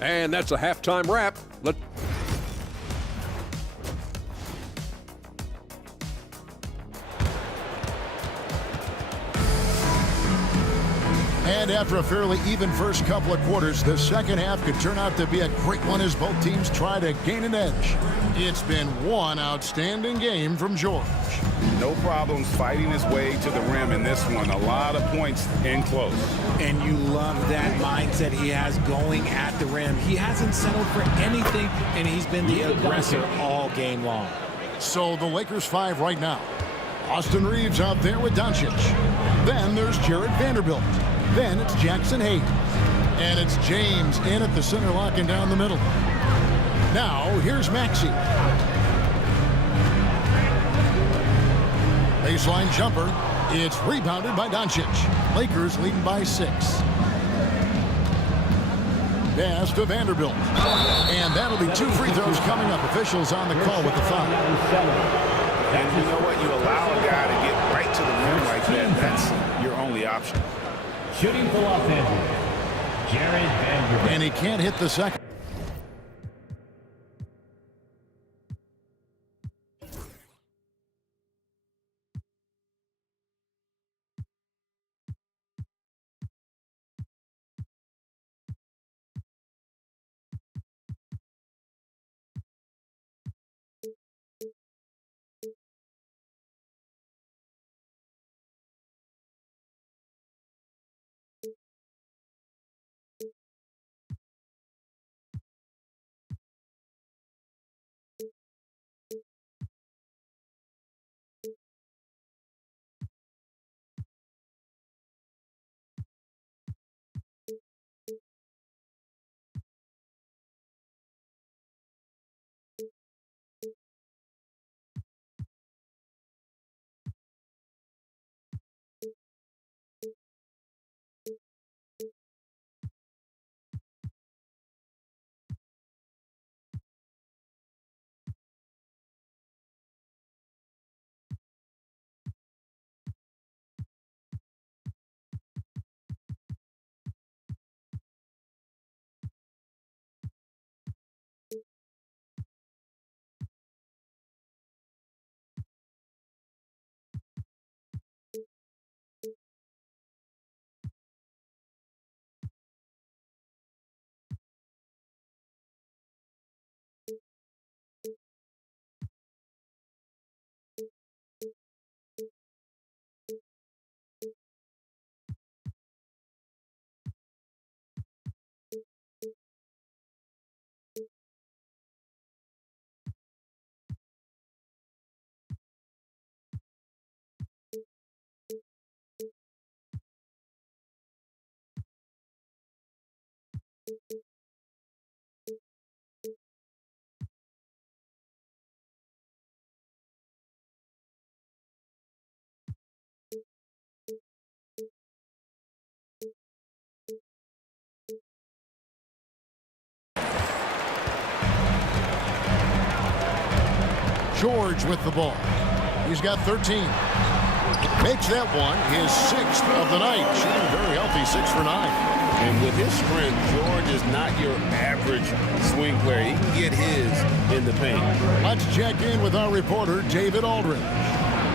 And that's a halftime wrap. And after a fairly even first couple of quarters, the second half could turn out to be a great one as both teams try to gain an edge. It's been one outstanding game from George. No problems fighting his way to the rim in this one. A lot of points in close. And you love that mindset he has going at the rim. He hasn't settled for anything, and he's been the aggressor all game long. So the Lakers 5 right now. Austin Reeves out there with Doncic. Then there's Jared Vanderbilt. Then it's Jackson Hayes. And it's James in at the center, locking down the middle. Now, here's Maxey. Baseline jumper. It's rebounded by Doncic. Lakers leading by 6. Pass to Vanderbilt. And that'll be 2 free throws coming up. Officials on the call with the foul. And you know what? You allow a guy to get right to the rim like that. That's your only option. Shooting for Los Angeles, Jared Vanderbilt. And he can't hit the second. George with the ball. He's got 13. Makes that one his 6th of the night. Shooting very healthy, 6 for 9. And with his strength, George is not your average swing player. He can get his in the paint. Let's check in with our reporter, David Aldridge.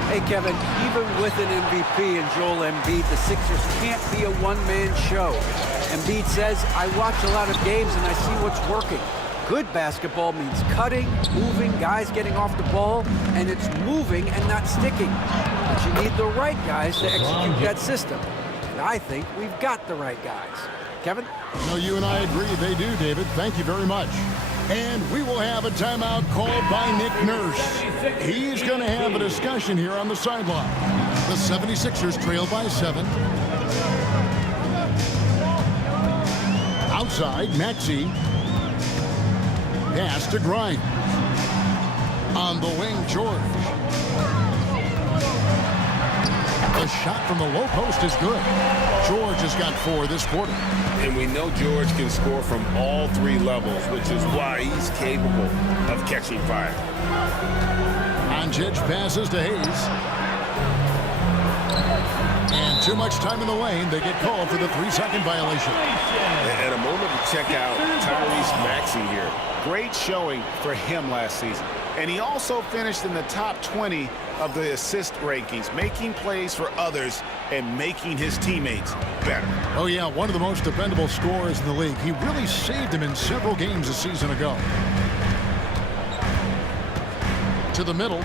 Hey, Kevin, even with an MVP and Joel Embiid, the Sixers can't be a one-man show. Embiid says, I watch a lot of games and I see what's working. Good basketball means cutting, moving, guys getting off the ball, and it's moving and not sticking. But you need the right guys to execute that system. And I think we've got the right guys. Kevin? No, you and I agree they do, David. Thank you very much. And we will have a timeout called by Nick Nurse. He's going to have a discussion here on the sideline. The 76ers trail by 7. Outside, Maxey. Pass to Grimes. On the wing, George. The shot from the low post is good. George has got 4 this quarter. And we know George can score from all 3 levels, which is why he's capable of catching fire. Doncic passes to Hayes. And too much time in the lane. They get called for the 3-second violation. And a moment to check out Tyrese Maxey here. Great showing for him last season. And he also finished in the top 20 of the assist rankings, making plays for others and making his teammates better. Oh, yeah, one of the most dependable scorers in the league. He really saved him in several games a season ago. To the middle.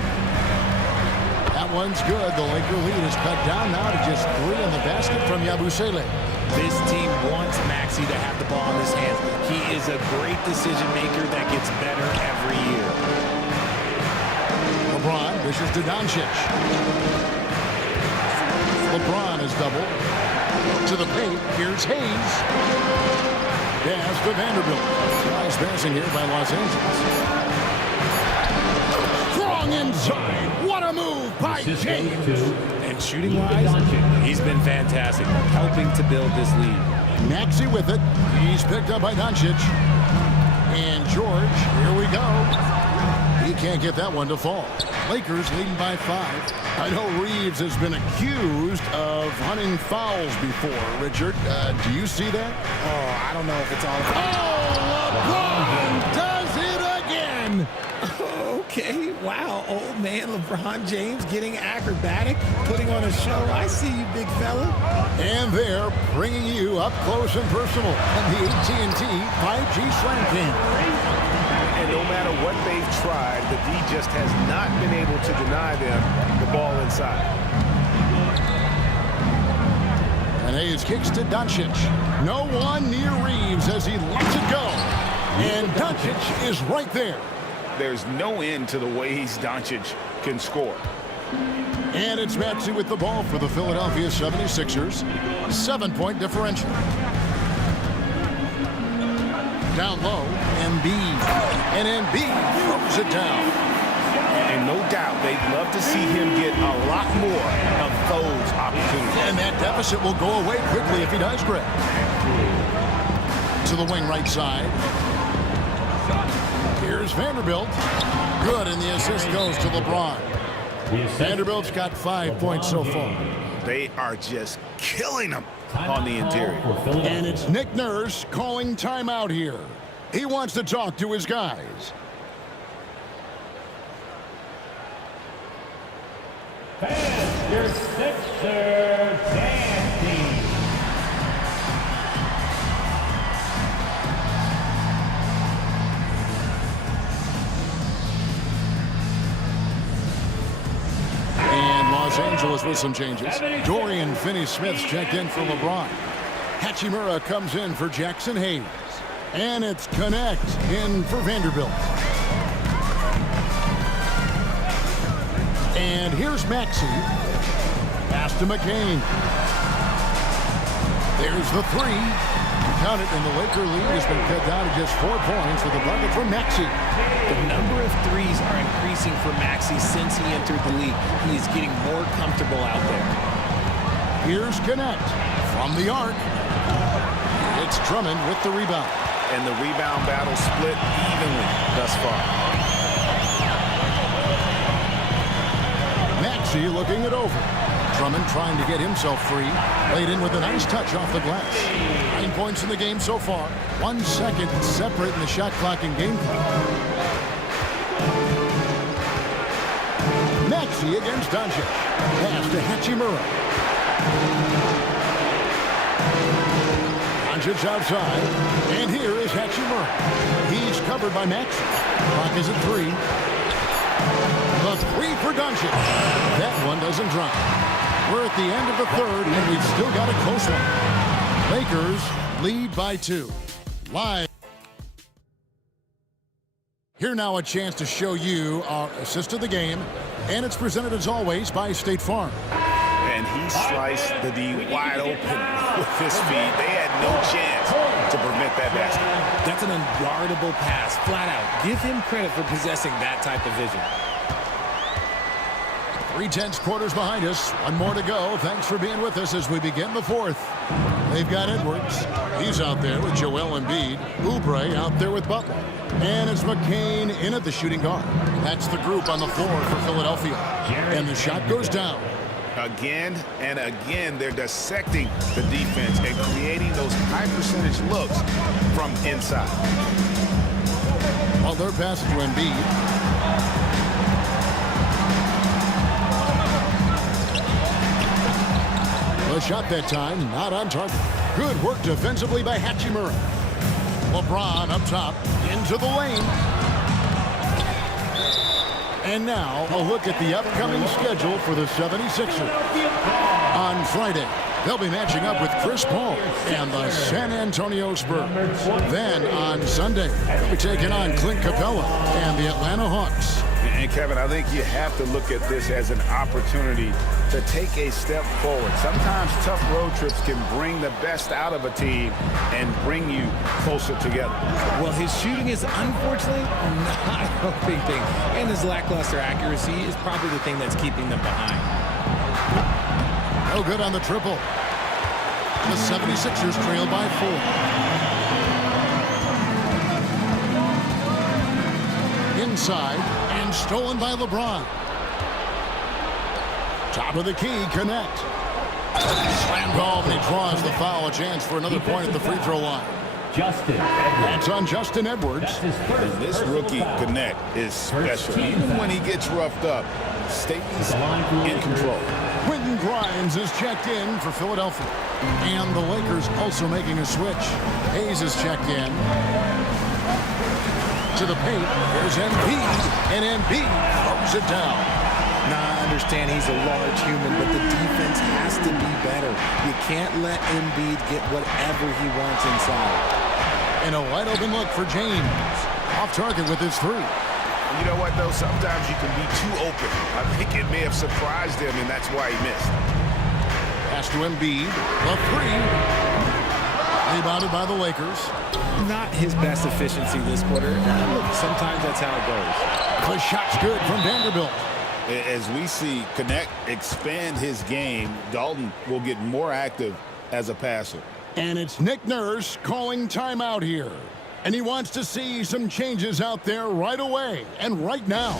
That one's good. The Laker lead is cut down now to just 3 in the basket from Yabusele. This team wants Maxey to have the ball in his hands. He is a great decision maker that gets better every year. LeBron dishes to Doncic. LeBron is doubled. To the paint. Here's Hayes. Pass to Vanderbilt. Nice passing here by Los Angeles. Strong inside. What a move by James. And shooting-wise, he's been fantastic, helping to build this lead. Maxey with it. He's picked up by Doncic. And George, here we go. He can't get that one to fall. Lakers leading by 5. I know Reeves has been accused of hunting fouls before. Richard, do you see that? Oh, I don't know if it's all... Oh, LeBron does it again! Okay, wow, old man LeBron James getting acrobatic, putting on a show. I see you, big fella. And they're bringing you up close and personal on the AT&T 5G Slam Cam. And no matter what they've tried, the D just has not been able to deny them the ball inside. And Hayes kicks to Doncic. No one near Reeves as he lets it go. And Doncic is right there. There's no end to the ways Doncic can score. And it's Maxey with the ball for the Philadelphia 76ers. 7-point differential. Down low, Embiid. And Embiid throws it down. And no doubt they'd love to see him get a lot more of those opportunities. And that deficit will go away quickly if he does, Greg. To the wing right side. Here's Vanderbilt. Good, and the assist goes to LeBron. Vanderbilt's got 5 points so far. They are just killing them on the interior. And it's Nick Nurse calling timeout here. He wants to talk to his guys. And your Sixers dancing. And Los Angeles with some changes. Dorian Finney-Smith's checked in for LeBron. Hachimura comes in for Jackson Hayes. And it's Connect in for Vanderbilt. And here's Maxey. Pass to McCain. There's the 3. Count it, and the Laker lead has been cut down to just 4 points with a bucket from Maxey. The number of threes are increasing for Maxey since he entered the league. He is getting more comfortable out there. Here's Connect from the arc. It's Drummond with the rebound. And the rebound battle split evenly thus far. Maxey looking it over. Drummond trying to get himself free. Laid in with a nice touch off the glass. 9 points in the game so far. 1 second separate in the shot clock and game clock. Maxey against Doncic. Pass to Hachimura. Doncic outside. And here is Hachimura. He's covered by Maxey. Clock is at 3. The 3 for Doncic. That one doesn't drop. We're at the end of the third, and we've still got a close one. Lakers lead by 2. Live. Here now a chance to show you our assist of the game, and it's presented as always by State Farm. And he sliced the D wide open with his feet. They had no chance to prevent that basket. That's an unguardable pass, flat out. Give him credit for possessing that type of vision. 3/10 quarters behind us. 1 more to go. Thanks for being with us as we begin the 4th. They've got Edwards. He's out there with Joel Embiid. Oubre out there with Butler. And it's McCain in at the shooting guard. That's the group on the floor for Philadelphia. And the shot goes down. Again and again, they're dissecting the defense and creating those high percentage looks from inside. Well, they're passing to Embiid. shot that time, not on target. Good work defensively by Hachimura. LeBron up top, into the lane. And now, a look at the upcoming schedule for the 76ers. On Friday, they'll be matching up with Chris Paul and the San Antonio Spurs. Then, on Sunday, they'll be taking on Clint Capella and the Atlanta Hawks. And Kevin, I think you have to look at this as an opportunity to take a step forward. Sometimes tough road trips can bring the best out of a team and bring you closer together. Well, his shooting is unfortunately not a big thing. And his lackluster accuracy is probably the thing that's keeping them behind. No good on the triple. The 76ers trail by 4. Inside and stolen by LeBron. Top of the key, connect. Slam call, and he draws the foul. A chance for another point at the free throw line. Justin Edwards. That's on Justin Edwards. And this rookie connect is special. Even when he gets roughed up, stays in control. Quentin Grimes is checked in for Philadelphia. And the Lakers also making a switch. Hayes is checked in. To the paint, there's Embiid, and Embiid throws it down. Now, I understand he's a large human, but the defense has to be better. You can't let Embiid get whatever he wants inside. And a wide open look for James. Off target with his 3. You know what, though? Sometimes you can be too open. I think it may have surprised him, and that's why he missed. Pass to Embiid. The 3. Rebounded by the Lakers. Not his best efficiency this quarter. Sometimes that's how it goes. The shot's good from Vanderbilt. As we see Connect expand his game, Dalton will get more active as a passer. And it's Nick Nurse calling timeout here. And he wants to see some changes out there right away and right now.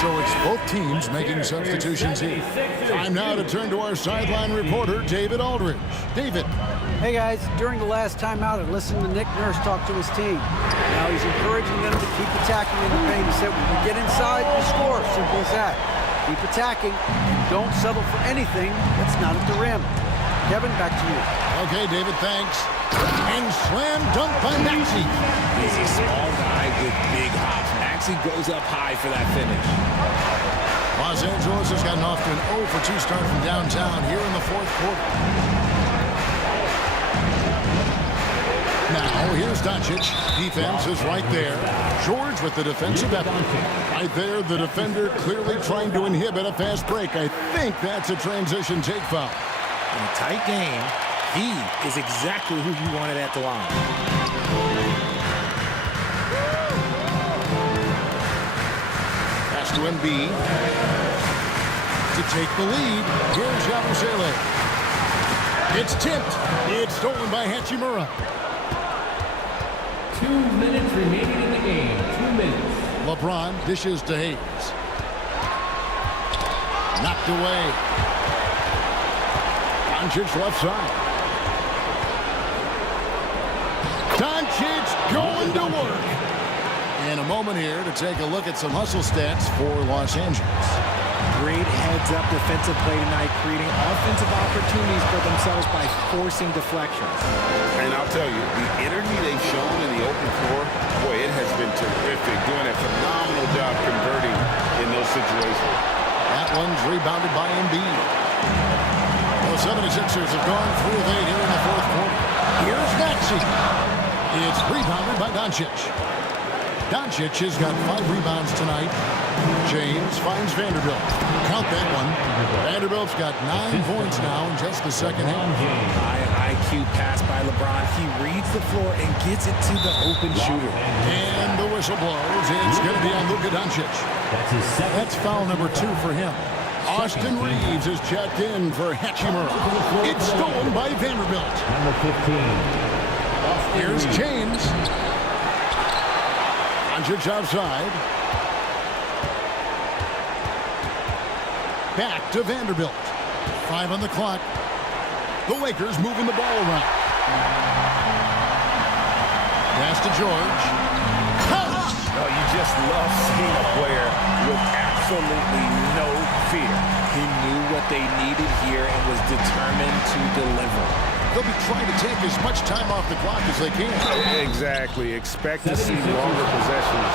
So it's both teams making substitutions here. Time now to turn to our sideline reporter, David Aldridge. David. Hey guys, during the last timeout, I listened to Nick Nurse talk to his team. Now he's encouraging them to keep attacking in the paint. He said, when you get inside, you score. Simple as that. Keep attacking and don't settle for anything that's not at the rim. Kevin, back to you. Okay, David, thanks. And slam dunk by Maxey. He's a small guy with big hops. Maxey goes up high for that finish. Los Angeles has gotten off to an 0 for 2 start from downtown here in the 4th quarter. Now, here's Doncic. Defense is right there. George with the defensive effort. Right there, the defender clearly trying to inhibit a fast break. I think that's a transition take foul. In a tight game, he is exactly who you wanted at the line. Pass to Embiid. To take the lead, here's Yabusele. It's tipped. It's stolen by Hachimura. 2 minutes remaining in the game. 2 minutes. LeBron dishes to Hayes. Knocked away. Doncic left side. Doncic going to work. And a moment here to take a look at some hustle stats for Los Angeles. Great heads-up defensive play tonight, creating offensive opportunities for themselves by forcing deflections. And I'll tell you, the energy they've shown in the open floor, boy, it has been terrific. Doing a phenomenal job converting in those situations. That one's rebounded by Embiid. The 76ers have gone 3 of 8 here in the 4th quarter. Here's Maxey. It's rebounded by Doncic. Doncic has got 5 rebounds tonight. James finds Vanderbilt. Count that one. Vanderbilt's got 9 points now in just the second half. High IQ pass by LeBron. He reads the floor and gets it to the open shooter. And the whistle blows. It's going to be on Luka Doncic. That's foul number 2 for him. Austin Reeves is checked in for Hachimura. It's stolen by Vanderbilt. Number 15. Here's James. Doncic outside. Back to Vanderbilt. 5 on the clock. The Lakers moving the ball around. Pass to George. Oh, you just love seeing a player with absolutely no fear. He knew what they needed here and was determined to deliver. They'll be trying to take as much time off the clock as they can. Exactly. Expect to see longer possessions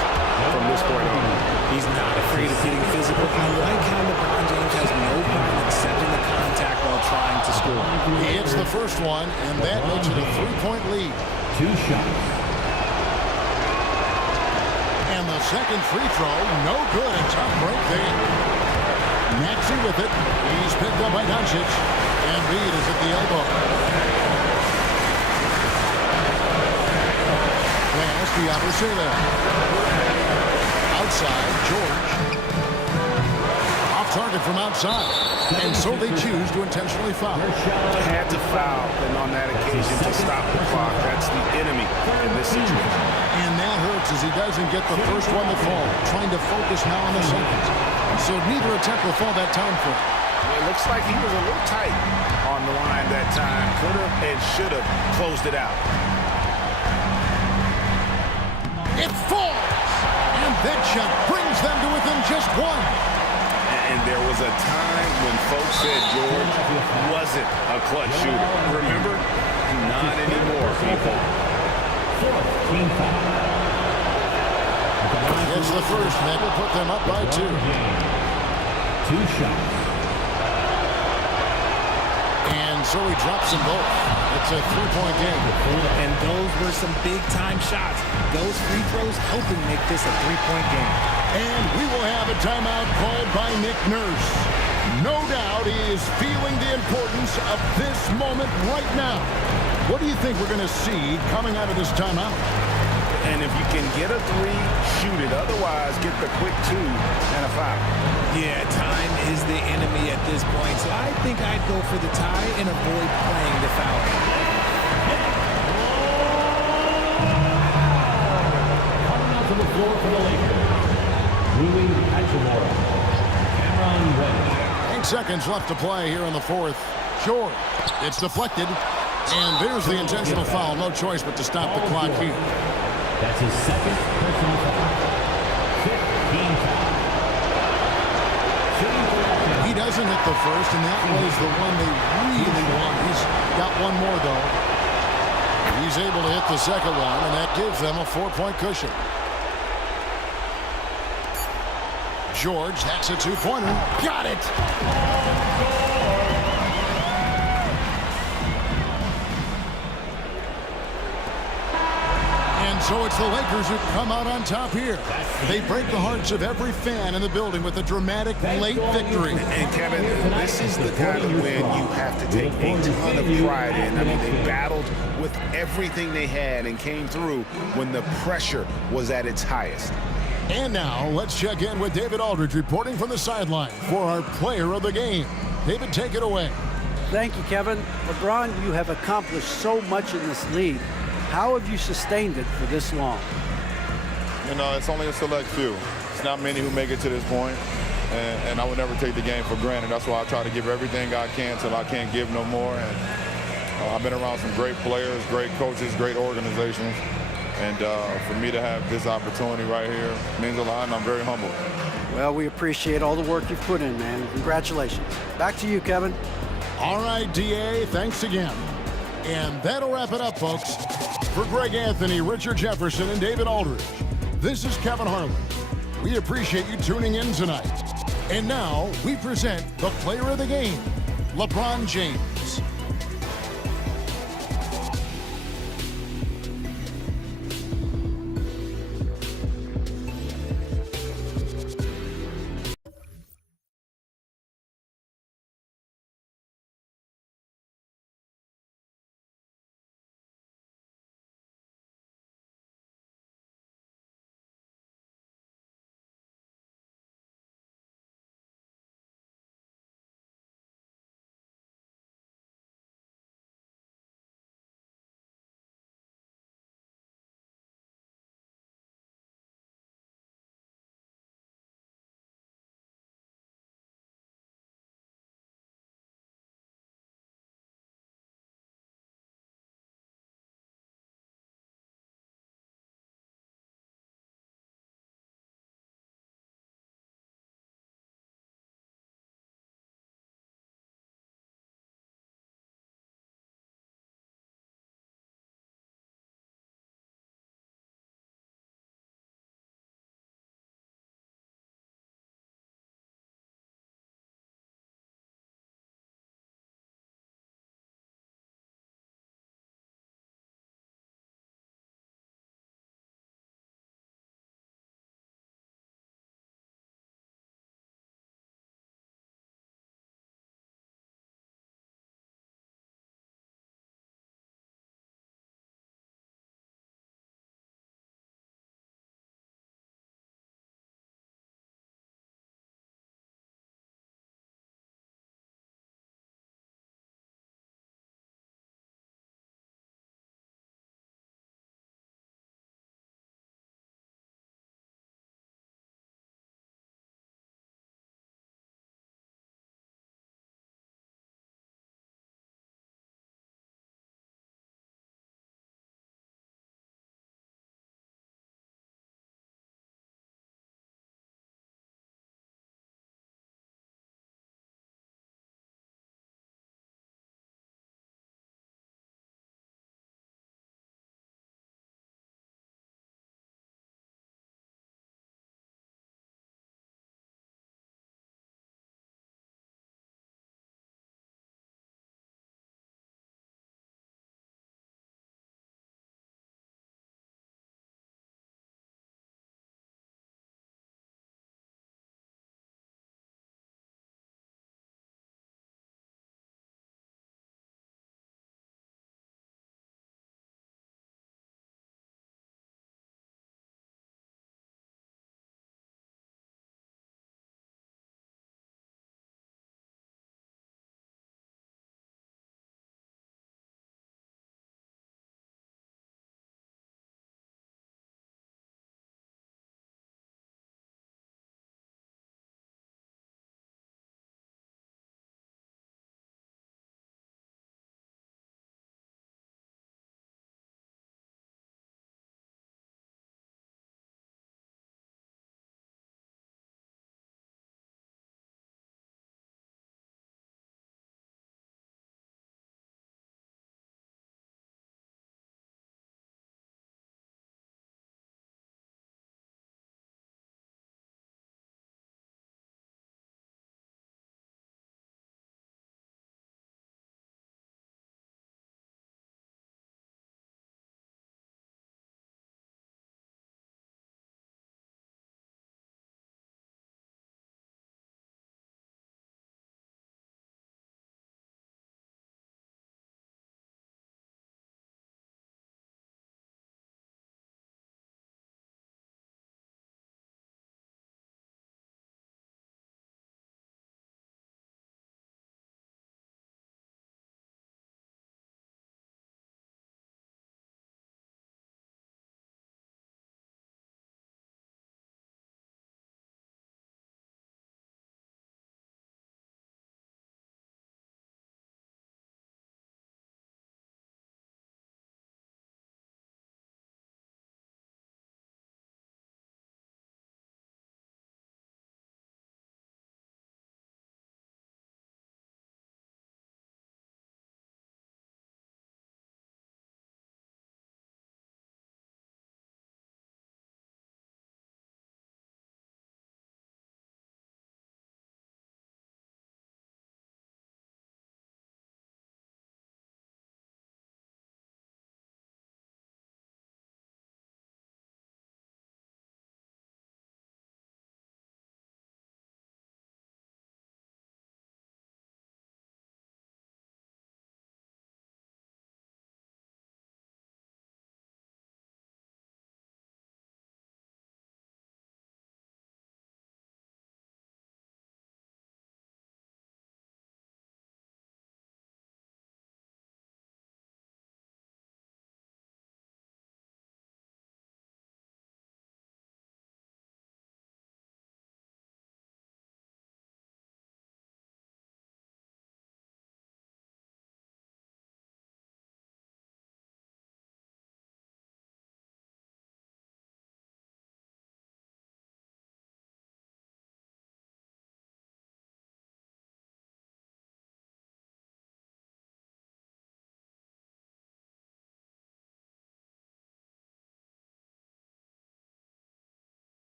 from this point on. He's not afraid of getting physical. I like how LeBron James has no problem accepting the contact while trying to score. He hits the first one, and that makes it a 3-point lead. 2 shots. And the second free throw, no good. A tough break there. Maxey with it. He's picked up by Doncic. And Reed is at the elbow. Pass to Yabusele. Outside, George. Off target from outside. And so they choose to intentionally foul. Had to foul, and on that occasion to stop the clock. That's the enemy in this situation. And that hurts as he doesn't get the first one to fall. Trying to focus now on the second. So neither attempt will fall that time for him. It looks like he was a little tight on the line that time. Could have and should have closed it out. It falls! And that shot brings them to within just one. And there was a time when folks said George wasn't a clutch shooter. Remember? Not anymore, people. Team foul. It's the first, and that will put them up by 2. 2 shots. And so he drops them both. It's a 3-point game. And those were some big-time shots. Those free throws helping make this a 3-point game. And we will have a timeout called by Nick Nurse. No doubt he is feeling the importance of this moment right now. What do you think we're going to see coming out of this timeout? And if you can get a 3, shoot it. Otherwise, get the quick 2 and a foul. Yeah, time is the enemy at this point, so I think I'd go for the tie and avoid playing the foul. Coming out to the floor for the Lakers. Rui Hachimura. Cameron Reddish. 8 seconds left to play here in the fourth. George. It's deflected. And there's the intentional foul. No choice but to stop the clock here. That's his second personal foul. 15 foul. He doesn't hit the first, and that was the one they really want. He's got one more, though. He's able to hit the second one, and that gives them a 4-point cushion. George, that's a 2-pointer. Got it! So it's the Lakers who come out on top here. They break the hearts of every fan in the building with a dramatic late victory. And Kevin, this is the kind of win you have to take a ton of pride in. I mean, they battled with everything they had and came through when the pressure was at its highest. And now let's check in with David Aldridge reporting from the sideline for our player of the game. David, take it away. Thank you, Kevin. LeBron, you have accomplished so much in this league. How have you sustained it for this long? You know, it's only a select few. It's not many who make it to this point, and I would never take the game for granted. That's why I try to give everything I can till I can't give no more. And I've been around some great players, great coaches, great organizations, and for me to have this opportunity right here means a lot, and I'm very humbled. Well, we appreciate all the work you've put in, man. Congratulations. Back to you, Kevin. All right, D.A., thanks again. And that'll wrap it up, folks. For Greg Anthony, Richard Jefferson, and David Aldridge, this is Kevin Harlan. We appreciate you tuning in tonight. And now we present the player of the game, LeBron James.